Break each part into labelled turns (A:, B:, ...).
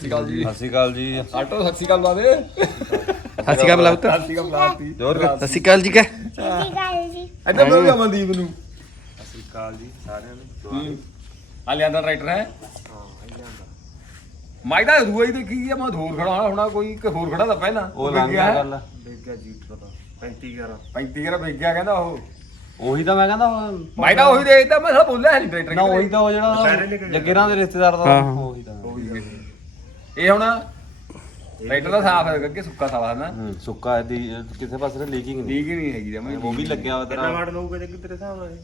A: ਸਤਿ ਸ਼੍ਰੀ ਅਕਾਲ ਜੀ।
B: ਸਤਿ ਸ਼੍ਰੀ ਅਕਾਲ ਜੀ।
A: ਆਟੋ ਸਤਿ ਸ਼੍ਰੀ ਅਕਾਲ ਬਾਦੇ
C: ਸਤਿ ਸ਼੍ਰੀ ਅਕਾਲ ਬੁਲਾਓ ਤਾਂ
A: ਸਤਿ ਸ਼੍ਰੀ ਅਕਾਲ ਬੁਲਾਤੀ
B: ਜੋਰ
C: ਸਤਿ ਸ਼੍ਰੀ ਅਕਾਲ ਜੀ। ਕਾ
A: ਇੱਧਰ ਬੋਲ ਗਿਆ ਮਨਦੀਪ ਨੂੰ।
B: ਸਤਿ ਸ਼੍ਰੀ ਅਕਾਲ ਜੀ ਸਾਰਿਆਂ ਨੂੰ।
A: ਆ ਲਿਆਂਦਾ ਟਰੈਕਟਰ ਹੈ। ਮਾਈ ਦਾ ਦੂਆ ਹੀ ਦੇਖੀ ਗਿਆ ਮੈਂ ਹੋਰ ਖੜਾ ਹੋਣਾ ਕੋਈ ਕਿ ਹੋਰ ਖੜਾ ਤਾਂ ਪਹਿਲਾਂ।
B: ਉਹ
A: ਵਿਕ
B: ਲੰਘ
A: ਗਿਆ
B: ਗਿਆ
A: ਹੈ।
B: ਗੱਲ।
D: ਦੇਖਿਆ ਜੀਟਰ ਦਾ 35 11
A: 35 ਗਰਾ ਵੇਚ ਗਿਆ ਕਹਿੰਦਾ ਉਹ।
B: ਉਹੀ ਤਾਂ ਮੈਂ ਕਹਿੰਦਾ ਉਹ-
A: ਮਾਈ ਦਾ ਉਹੀ ਦੇਖਦਾ ਮੈਂ ਸਾ ਬੋਲਿਆ ਨਹੀਂ ਟਰੈਕਟਰ।
B: ਨਾ ਉਹੀ ਤਾਂ ਉਹ ਜਿਹੜਾ ਜੱਗੇਰਾਂ ਦੇ ਰਿਸ਼ਤੇਦਾਰ ਦਾ
C: ਹਾਂ, ਹਾਂ।
B: ਉਹੀ ਤਾਂ।
A: ਇਹ ਹੁਣ ਟਰੈਕਟਰ ਦਾ ਸਾਫ਼ ਹੈ ਅੱਗੇ ਸੁੱਕਾ ਸਾਫ਼ ਹੈ ਨਾ
B: ਹੂੰ ਸੁੱਕਾ ਹੈ ਦੀ ਕਿਸੇ ਪਾਸੇ ਤੇ ਲੀਕਿੰਗ ਨਹੀਂ।
A: ਠੀਕ ਹੀ ਨਹੀਂ ਹੈਗੀ ਜਮਾ
B: ਉਹ ਵੀ ਲੱਗਿਆ ਵਾ
D: ਕਿੰਨਾ
B: ਤੇਰਾ
D: ਵਾਟ ਲਊਗਾ ਜੇ ਤੇਰੇ ਹਿਸਾਬ ਨਾਲ ਇਹ?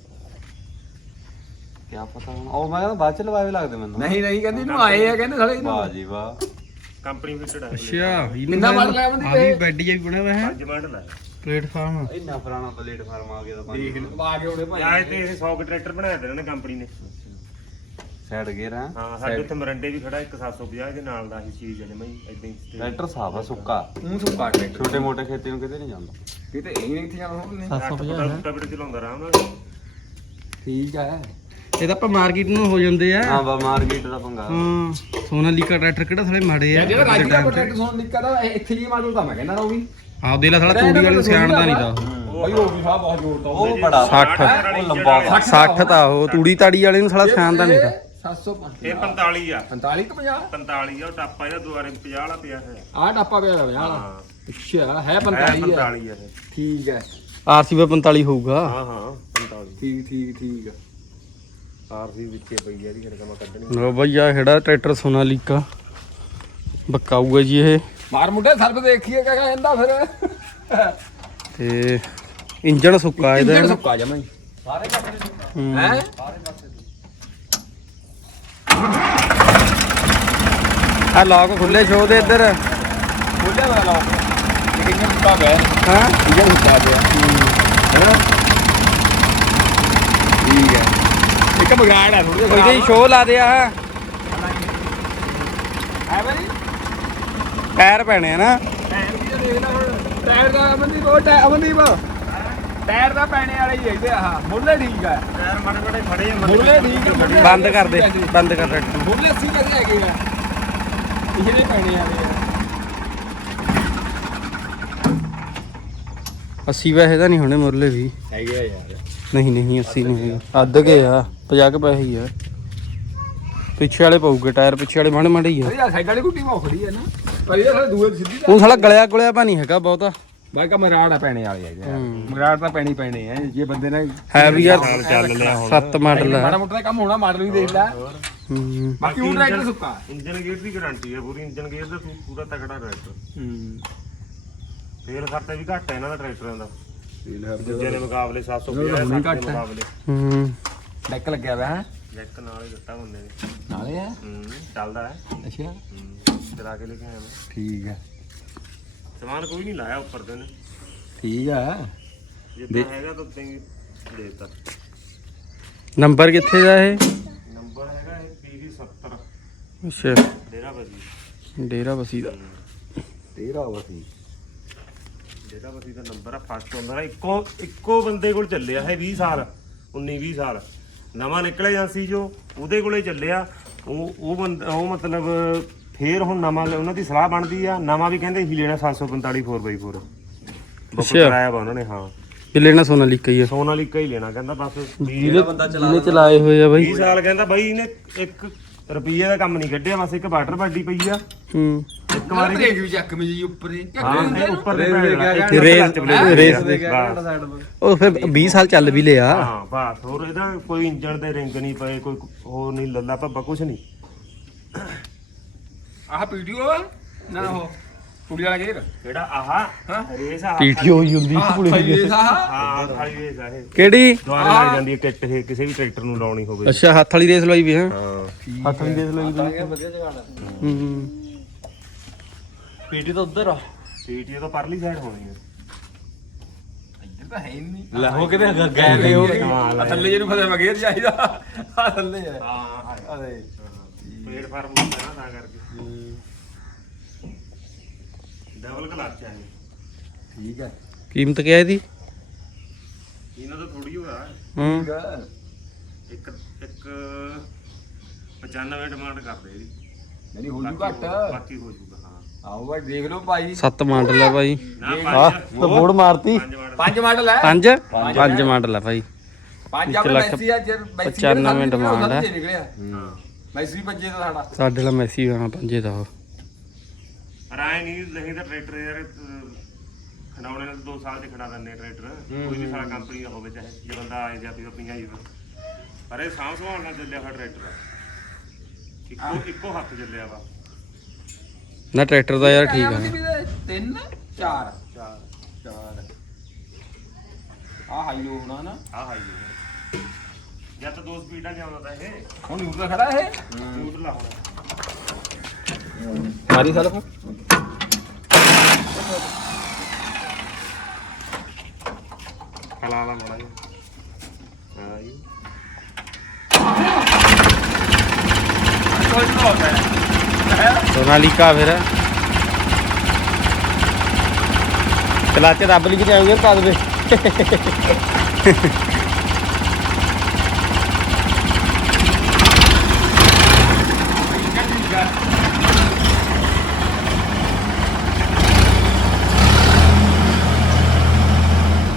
B: ਕੀ ਪਤਾ ਹੁਣ। ਉਹ ਮੈਂ ਕਹਿੰਦਾ ਬਾਅਦ ਚ ਲਵਾਏ ਲੱਗਦੇ ਮੈਨੂੰ।
A: ਨਹੀਂ ਨਹੀਂ ਕਹਿੰਦੇ ਇਹਨੂੰ ਆਏ ਆ ਕਹਿੰਦੇ ਸਾਲੇ ਇਹਨੂੰ।
B: ਵਾਹ ਜੀ ਵਾਹ।
D: ਕੰਪਨੀ ਫਿਟਡ ਹੈ।
C: ਅੱਛਾ
A: ਕਿੰਨਾ ਮਾਡਲ ਹੈ ਬੰਦੀ
C: ਆ ਵੀ ਬੈੱਡ ਜਿਹਾ ਵੀ ਬਣਿਆ ਹੋਇਆ ਹੈ।
D: ਪੰਜ ਮਾਡਲ ਹੈ
C: ਪਲੇਟਫਾਰਮ।
B: ਇੰਨਾ ਪੁਰਾਣਾ ਪਲੇਟਫਾਰਮ ਆ ਗਿਆ ਤਾਂ
A: ਦੇਖ ਲਓ ਆ ਕੇ ਉਹਨੇ ਭਾਈ
D: ਆਏ ਤੇ ਇਹ 100 ਟਰੈਕਟਰ ਬਣਾਇਆ ਤੇ ਇਹਨਾਂ ਨੇ ਕੰਪਨੀ ਨੇ।
B: ਸਾਈਡ ਗੇਅਰ ਹੈ
D: ਹਾਂ ਸਾਡੇ ਉੱਥੇ ਮਰੰਡੇ ਵੀ ਖੜਾ ਇੱਕ 750 ਦੇ ਨਾਲ ਦਾ ਹੀ ਚੀਜ਼ ਹੈ ਜਮਈ ਇਦਾਂ ਹੀ
B: ਟਰੈਕਟਰ ਸਾਫ਼ ਆ ਸੁੱਕਾ।
A: ਮੂੰਹ ਸੁੱਕਾ ਟਰੈਕਟਰ
B: ਛੋਟੇ ਮੋਟੇ ਖੇਤੀ ਨੂੰ ਕਿਤੇ ਨਹੀਂ ਜਾਂਦਾ।
A: ਕਿਤੇ ਇਹ ਨਹੀਂ। ਇੱਥੇ ਜਾਣਾ ਹੋਣੇ
C: 750 ਹੈ।
D: ਟੁੱਟਾ ਬਿਟ ਚਲਾਉਂਦਾ ਆਰਾਮ ਨਾਲ।
A: ਠੀਕ ਹੈ
C: ਇਹ ਤਾਂ ਆਪਾਂ ਮਾਰਕੀਟ ਨੂੰ ਹੋ ਜਾਂਦੇ ਆ।
B: ਹਾਂ ਬਾ ਮਾਰਕੀਟ ਦਾ ਪੰਗਾ।
C: ਹਾਂ ਸੋਨਾਲੀਕਾ ਟਰੈਕਟਰ ਕਿਹੜਾ ਸਾਲੇ ਮਾੜੇ ਆ।
A: ਜਿਹੜਾ
C: ਦੇ
A: ਰਾਜੀ ਦਾ। ਟਰੈਕਟਰ ਸੁਣ ਨਿਕਲਦਾ ਇੱਥੇ ਹੀ ਮਾਡਲ ਤਾਂ ਮੈਂ ਕਹਿੰਦਾ ਉਹ ਵੀ।
C: ਆਹ ਦੇ ਲਾ ਸਾਲਾ ਤੂੜੀ ਵਾਲੇ ਨੂੰ ਸਿਆਣਦਾ ਨਹੀਂ ਦਾ।
A: ਭਾਈ ਉਹ ਵੀ ਸਾਹ ਬਹੁਤ ਜ਼ੋਰ ਤਾਂ
B: ਉਹ ਬੜਾ
C: 60
B: ਉਹ ਲੰਬਾ ਵਾ
C: 60 ਤਾਂ ਉਹ ਤੂੜੀ ਤਾੜੀ ਵਾਲੇ ਨੂੰ ਸਾਲਾ ਸਿਆਣਦਾ ਨਹੀਂ ਦਾ
A: 705
D: ਇਹ 45 ਆ।
A: 45 ਕਿ 50
D: 45 ਆ ਉਹ ਟਾਪਾ ਇਹਦਾ ਦੁਆਰੇ 50 ਵਾਲਾ ਪਿਆ ਹੈ।
A: ਆਹ ਟਾਪਾ ਪਿਆ ਹੋਇਆ ਵਾਲਾ।
D: ਹਾਂ।
A: ਅੱਛਾ ਹੈ
D: ਹੈ
A: 45 ਹੈ
D: 45 ਆ ਇਹ।
A: ਠੀਕ ਹੈ।
C: ਆਰਸੀ 45 ਹੋਊਗਾ।
D: ਹਾਂ ਹਾਂ 45
A: ਠੀਕ ਠੀਕ ਠੀਕ
D: ਆਰਸੀ ਵਿੱਚੇ ਪਈ ਆ ਇਹਦੀ ਫਿਰ ਕਮਾ ਕੱਢਣੀ
C: ਲੋ ਬਈ ਆ ਖੜਾ ਟਰੈਕਟਰ ਸੋਨਾਲੀਕਾ ਬਕਾਊਗਾ ਜੀ ਇਹ।
A: ਮਾਰ ਮੁੰਡੇ ਸਰਫ ਦੇਖੀਏ ਕਿਆ ਕਹਿੰਦਾ ਫਿਰ।
C: ਤੇ ਇੰਜਣ ਸੁੱਕਾ ਇਹਦਾ।
A: ਇੰਜਣ ਸੁੱਕਾ ਜਮਾ
C: ਹੂੰ।
A: ਹੈ।
C: ਆ ਲੋਕ ਖੁੱਲੇ ਸ਼ੋ ਦੇ ਇੱਧਰ।
A: ਬੋਲਿਆ ਵਾ ਲਾਓ ਲੇਕਿਨ ਇੰਜਣ ਸੁੱਕਾ ਗਿਆ
C: ਹਾਂ?
A: ਇੰਜਣ ਸੁੱਕਾ ਗਿਆ ਹੈਨਾ ਠੀਕ ਹੈ। ਇੱਕ ਬਗਾੜ ਹੈ ਥੋੜੀ
C: ਕੋਈ ਸ਼ੋ ਲਾ ਦੇ ਆ।
A: ਹੈ ਬਈ
C: ਟਾਇਰ ਪੈਣੇ ਆ ਨਾ।
A: ਟਾਇਰ ਵੀ ਦੇਖ ਲੈ ਹੁਣ। ਟਾਇਰ ਦਾ ਅਮਨਦੀਪ ਉਹ ਟਾਇਰ ਅਮਨਦੀਪ। ਟਾਇਰ ਦਾ ਪੈਣੇ ਵਾਲੇ ਹੀ ਹੈਗੇ ਆਹ। ਮੁੱਲੇ ਠੀਕ ਹੈ
D: ਯਾਰ ਮਾੜੇ ਮਾੜੇ ਆ
A: ਮੁੱਲੇ ਠੀਕ ਮੁੱਲੇ
C: ਬੰਦ ਕਰ ਦੇ ਬੰਦ ਕਰ ਟਰੈਕਟਰ
A: ਮੁੱਲੇ 80 ਪੈਸੇ ਹੈਗੇ ਆ। ਇਹਦੇ ਪੈਣੇ ਵਾਲੇ ਆ।
C: 80 ਪੈਸੇ ਤਾਂ ਨਹੀਂ ਹੋਣੇ ਮੁਰਲੇ ਵੀ।
A: ਹੈਗੇ ਆ ਯਾਰ।
C: ਨਹੀਂ ਨਹੀਂ 80 ਨਹੀਂ ਹੈਗੇ। ਅੱਧ ਕੇ ਆ 50 ਕੁ ਪੈਸੇ ਹੀ ਆ। ਪਿੱਛੇ ਵਾਲੇ ਪਊਗੇ ਟਾਇਰ ਪਿੱਛੇ ਵਾਲੇ ਮਾੜੇ ਮਾੜੇ ਹੀ ਆ।
A: ਸਾਈਡ ਵਾਲੀ ਗੁੱਟੀ ਮੋਖੜੀ ਹੈ ਨਾ। ਪਰ ਇਹ ਸਾਰੇ ਦੂਏ ਸਿੱਧੀ
C: ਉਹ ਸਾਲਾ ਗਲਿਆ ਗੁਲਿਆ ਪਾ ਨਹੀਂ ਹੈਗਾ ਬਹੁਤਾ।
A: ਬਾਈ ਕਾ ਮਰਾੜ ਆ ਪੈਣੇ ਵਾਲੇ ਆ ਮਰਾੜ ਤਾਂ ਪੈਣੀ ਪੈਣੇ ਆ ਜੇ ਬੰਦੇ ਨੇ
C: ਹੈ ਵੀ ਯਾਰ
D: ਚੱਲ ਲਿਆ ਹੁਣ।
C: 7 ਮਾਡਲ ਆ
A: ਮਾੜਾ ਮੋਟਾ ਦਾ ਕੰਮ ਹੋਣਾ ਮਾਡਲ ਵੀ ਦੇਖ ਲੈ।
C: ਹੂੰ।
A: ਬਾਕੀ ਉਹ ਟਰੈਕਟਰ ਸੁੱਕਾ।
D: ਇੰਜਨ ਗੇਅਰ ਦੀ ਗਾਰੰਟੀ ਹੈ ਪੂਰੀ ਇੰਜਨ ਗੇਅਰ ਦਾ ਪੂਰਾ ਤਕੜਾ ਟਰੈਕਟਰ
A: ਹੂੰ।
D: ਫੇਰ ਖਰਚਾ ਵੀ ਘੱਟ ਹੈ ਇਹਨਾਂ ਦਾ ਟਰੈਕਟਰਾਂ ਦਾ।
A: ਹੈ
D: ਦੂਜੇ ਦੇ ਮੁਕਾਬਲੇ 750
A: ਹੁਣੀ
D: 700
A: ਘੱਟ
D: ਦੇ
A: ਹੈ।
D: ਮੁਕਾਬਲੇ।
C: ਹੂੰ।
A: ਡੈਕ ਲੱਗਿਆ ਹੋਇਆ ਹੈ?
D: ਜੈਕ ਨਾਲ ਹੀ ਦਿੱਤਾ ਬੰਦੇ ਨੇ।
A: ਨਾਲੇ ਆ?
D: ਹੂੰ ਚੱਲਦਾ ਹੈ।
A: ਅੱਛਾ।
D: ਹੂੰ ਚਲਾ ਕੇ ਲੈ ਕੇ ਆਇਆ ਮੈਂ।
A: ਠੀਕ ਹੈ।
D: ਸਮਾਨ ਕੋਈ ਨਹੀਂ ਲਾਇਆ ਉੱਪਰ ਦੇ ਨੇ
A: ਠੀਕ ਹੈ
D: ਜਿੱਦਾਂ ਹੈਗਾ ਤਾਂ ਹੀ ਦੇਤਾ।
C: ਨੰਬਰ ਕਿੱਥੇ ਦਾ ਇਹ?
D: ਨੰਬਰ ਹੈਗਾ ਇਹ PV 70
C: ਅੱਛਾ।
D: ਡੇਰਾ ਬਜੀ
C: ਡੇਰਾ ਬਸੀ ਦਾ।
A: ਤੇਰਾ ਵਸੀ
D: ਡੇਰਾ ਬਜੀ ਦਾ ਨੰਬਰ ਆ ਫਸਟ ਹੁੰਦਾ ਇੱਕੋ ਇੱਕੋ ਬੰਦੇ ਕੋਲ ਚੱਲਿਆ ਹੈ 20 ਸਾਲ 19 20 ਸਾਲ। ਨਵਾਂ ਨਿਕਲਿਆ ਏਜੰਸੀ ਜੋ ਉਹਦੇ ਕੋਲੇ ਚੱਲਿਆ। ਉਹ ਉਹ ਬੰਦਾ ਉਹ ਮਤਲਬ ਫੇਰ ਹੁਣ ਨਵਾਂ ਉਹਨਾਂ ਦੀ ਸਲਾਹ ਬਣਦੀ ਆ। ਨਵਾਂ ਵੀ ਕਹਿੰਦੇ ਹੀ ਲੈਣਾ 745 4x4 ਬੁੱਕ
C: ਅੱਛਾ।
D: ਕਰਾਇਆ ਵਾ ਉਹਨਾਂ ਨੇ ਹਾਂ।
C: ਵੀ ਲੈਣਾ ਸੋਨਾਲੀਕਾ ਹੀ ਆ।
D: ਸੋਨਾਲੀਕਾ ਹੀ ਲੈਣਾ ਕਹਿੰਦਾ ਬਸ।
C: ਜਿਹਨੇ ਜਿਹਨੇ ਚਲਾਏ ਹੋਏ ਆ ਬਾਈ।
D: 20 ਸਾਲ ਕਹਿੰਦਾ ਬਾਈ ਇਹਨੇ ਇੱਕ ਰੁਪਈਏ ਦਾ ਕੰਮ ਨਹੀਂ ਕੱਢਿਆ ਬਸ ਇੱਕ ਵਾਟਰ ਬਾਡੀ ਪਈ ਆ।
C: ਹੂੰ।
D: ਇੱਕ ਵਾਰੀ
A: ਬ੍ਰੇਕ ਵੀ ਚੱਕ ਮੇ ਜੀ ਉੱਪਰ ਹੀ।
D: ਹਾਂ ਇਹ ਉੱਪਰ ਦੇ
C: ਰੇਸ- ਰੇਸ ਦੇ ਉਹ ਫਿਰ 20 ਸਾਲ ਚੱਲ ਵੀ ਲਿਆ।
D: ਹਾਂ ਬਸ। ਹੋਰ ਇਹਦਾ ਕੋਈ ਇੰਜਣ ਦੇ ਰਿੰਗ ਨਹੀਂ ਪਏ ਕੋਈ ਹੋਰ ਨਹੀਂ ਲੱਲਾ ਪੱਬਾ ਕੁਛ ਨਹੀਂ।
A: ਆਹ ਵੀਡੀਓ ਨਾ ਉਹ ਕੁੜੀ ਵਾਲਾ ਗੇਰ
D: ਕਿਹੜਾ? ਆਹ? ਰੇਸ ਆ।
C: ਪੀਟੀਓ ਹੀ ਹੁੰਦੀ
A: ਆਹ ਫਾਈਵੇ ਸਾਹ
D: ਹਾਂ ਖਾਲੀ ਰੇਸ ਆ ਇਹ।
C: ਕਿਹੜੀ?
D: ਦੁਆਰੇ ਲੱਗ ਜਾਂਦੀ ਹੈ ਕਿੱਟ ਇਹ ਕਿਸੇ ਵੀ ਟਰੈਕਟਰ ਨੂੰ ਲਾਉਣੀ ਹੋਵੇ।
C: ਅੱਛਾ ਹੱਥ ਵਾਲੀ ਰੇਸ ਲਵਾਈ ਵੀ ਹੈ।
D: ਹਾਂ।
C: ਹੱਥ ਵਾਲੀ ਰੇਸ ਲਵਾਈ ਵੀ ਹੂੰ। ਪੀਟੀ ਤਾਂ ਉਧਰ ਆ।
D: ਸੀਟ ਇਹ ਤਾਂ ਪਰਲੀ ਸਾਈਡ ਹੋਣੀ ਹੈ।
A: ਇੱਧਰ ਤਾਂ ਹੈ ਹੀ ਨਹੀਂ।
C: ਲਾਹੋ ਕਿਤੇ ਗਏ ਗਏ ਹੋ।
A: ਆ ਥੱਲੇ ਜਿਹਨੂੰ ਫਸੇ ਮੈਂ ਗੇਰ ਚਾਹੀਦਾ ਆ। ਥੱਲੇ ਹੈ।
D: ਹਾਂ
A: ਅਰੇ
D: ਪਲੇਟਫਾਰਮ ਹੁੰਦਾ ਨਾ ਤਾਂ ਕਰਕੇ। ਡਬਲ ਕਲਚ ਹੈ।
A: ਠੀਕ ਹੈ
C: ਕੀਮਤ ਕਿਆ ਇਹਦੀ?
D: ਇਹਨਾਂ ਦਾ ਥੋੜੀ ਹੋਇਆ।
C: ਹੂੰ।
A: ਠੀਕ ਹੈ
D: ਇੱਕ ਇੱਕ 95 ਡਿਮਾਂਡ ਕਰਦੇ ਇਹਦੀ।
A: ਨਹੀਂ ਹੋ ਜੂ ਘੱਟ।
D: ਬਾਕੀ ਹੋ ਜੂਗਾ ਹਾਂ।
A: ਆਓ ਬਾਈ ਦੇਖ ਲਓ ਭਾਈ।
C: ਸੱਤ ਮਾਡਲ ਆ ਬਾਈ
D: ਨਾ
C: ਆ
D: ਪੰਜ।
C: ਤਾਂ ਬੋੜ ਮਾਰਤੀ।
D: ਪੰਜ ਮਾਡਲ
A: ਪੰਜ ਮਾਡਲ ਹੈ
C: ਪੰਜ? ਪੰਜ ਮਾਡਲ ਆ। ਭਾਈ।
A: ਪੰਜ
C: ਇੱਕ
A: ਆਪਣੇ
C: ਲੱਖ
A: ਮੈਸੀ ਆ ਜੇ ਮੈਸੀ
C: ਪਚਾਨਵੇਂ demand ਹੈ।
A: ਨਿਕਲਿਆ ਮੈਸੀ ਭੱਜੇ ਤਾਂ ਸਾਡਾ।
C: ਸਾਡੇ ਨਾਲ ਮੈਸੀ ਹੋਣਾ ਪੰਜੇ ਦਾ ਉਹ।
D: ਰਾਏ ਨਹੀਂ ਨਹੀਂ ਤਾਂ ਟਰੈਕਟਰ ਯਾਰ ਅਹ, ਖਡਾਉਣੇ ਨਾਲ 2 ਸਾਲ ਚ ਖੜਾ ਦਿੰਦੇ ਆ ਟਰੈਕਟਰ। ਕੋਈ ਵੀ ਸਾਡਾ ਕੰਪਨੀ ਦਾ ਹੋਵੇ ਚਾਹੇ ਜੇ ਬੰਦਾ ਆਏ ਜਾਂ ਵੀ ਆਪਣੀ ਆਈ ਪਰ ਇਹ ਸਾਂਭ ਸੰਭਾਲ ਨਾਲ ਚੱਲਿਆ ਹੋਇਆ ਟਰੈਕਟਰ ਆ। ਇੱਕੋ ਇੱਕੋ ਹੱਥ ਚੱਲਿਆ ਵਾ।
C: ਨਾ ਟਰੈਕਟਰ ਦਾ ਯਾਰ ਠੀਕ ਆ।
A: ਤਿੰਨ? ਚਾਰ?
D: ਚਾਰ।
A: ਚਾਰ। ਆ ਹਾਈ ਲੋ ਹੋਣਾ ਨਾ।
D: ਆ। ਹਾਈ ਜਾਂ ਤਾਂ ਦੋ ਸਪੀਡਾਂ ਚ ਆਉਂਦਾ ਤਾਂ ਇਹ।
A: ਹੁਣ ਨੂਰ ਦਾ ਖੜਾ ਇਹ?
D: ਦੂਰ ਲਾ ਹੋਣਾ।
A: ਮਾਰੀ ਸਾਲ। ਕੋ
D: ਕਲਾ ਲਾ ਮਾੜਾ ਹਾਂ ਜੀ।
A: ਕੋਈ ਨਾ ਹੁੰਦਾ ਹੈ
C: ਸੋਨਾਲੀਕਾ ਫਿਰ। ਕਲੱਚ ਦੱਬ ਲਈ ਜਾਉਂਗੇ ਪਾ ਦੇਵੇ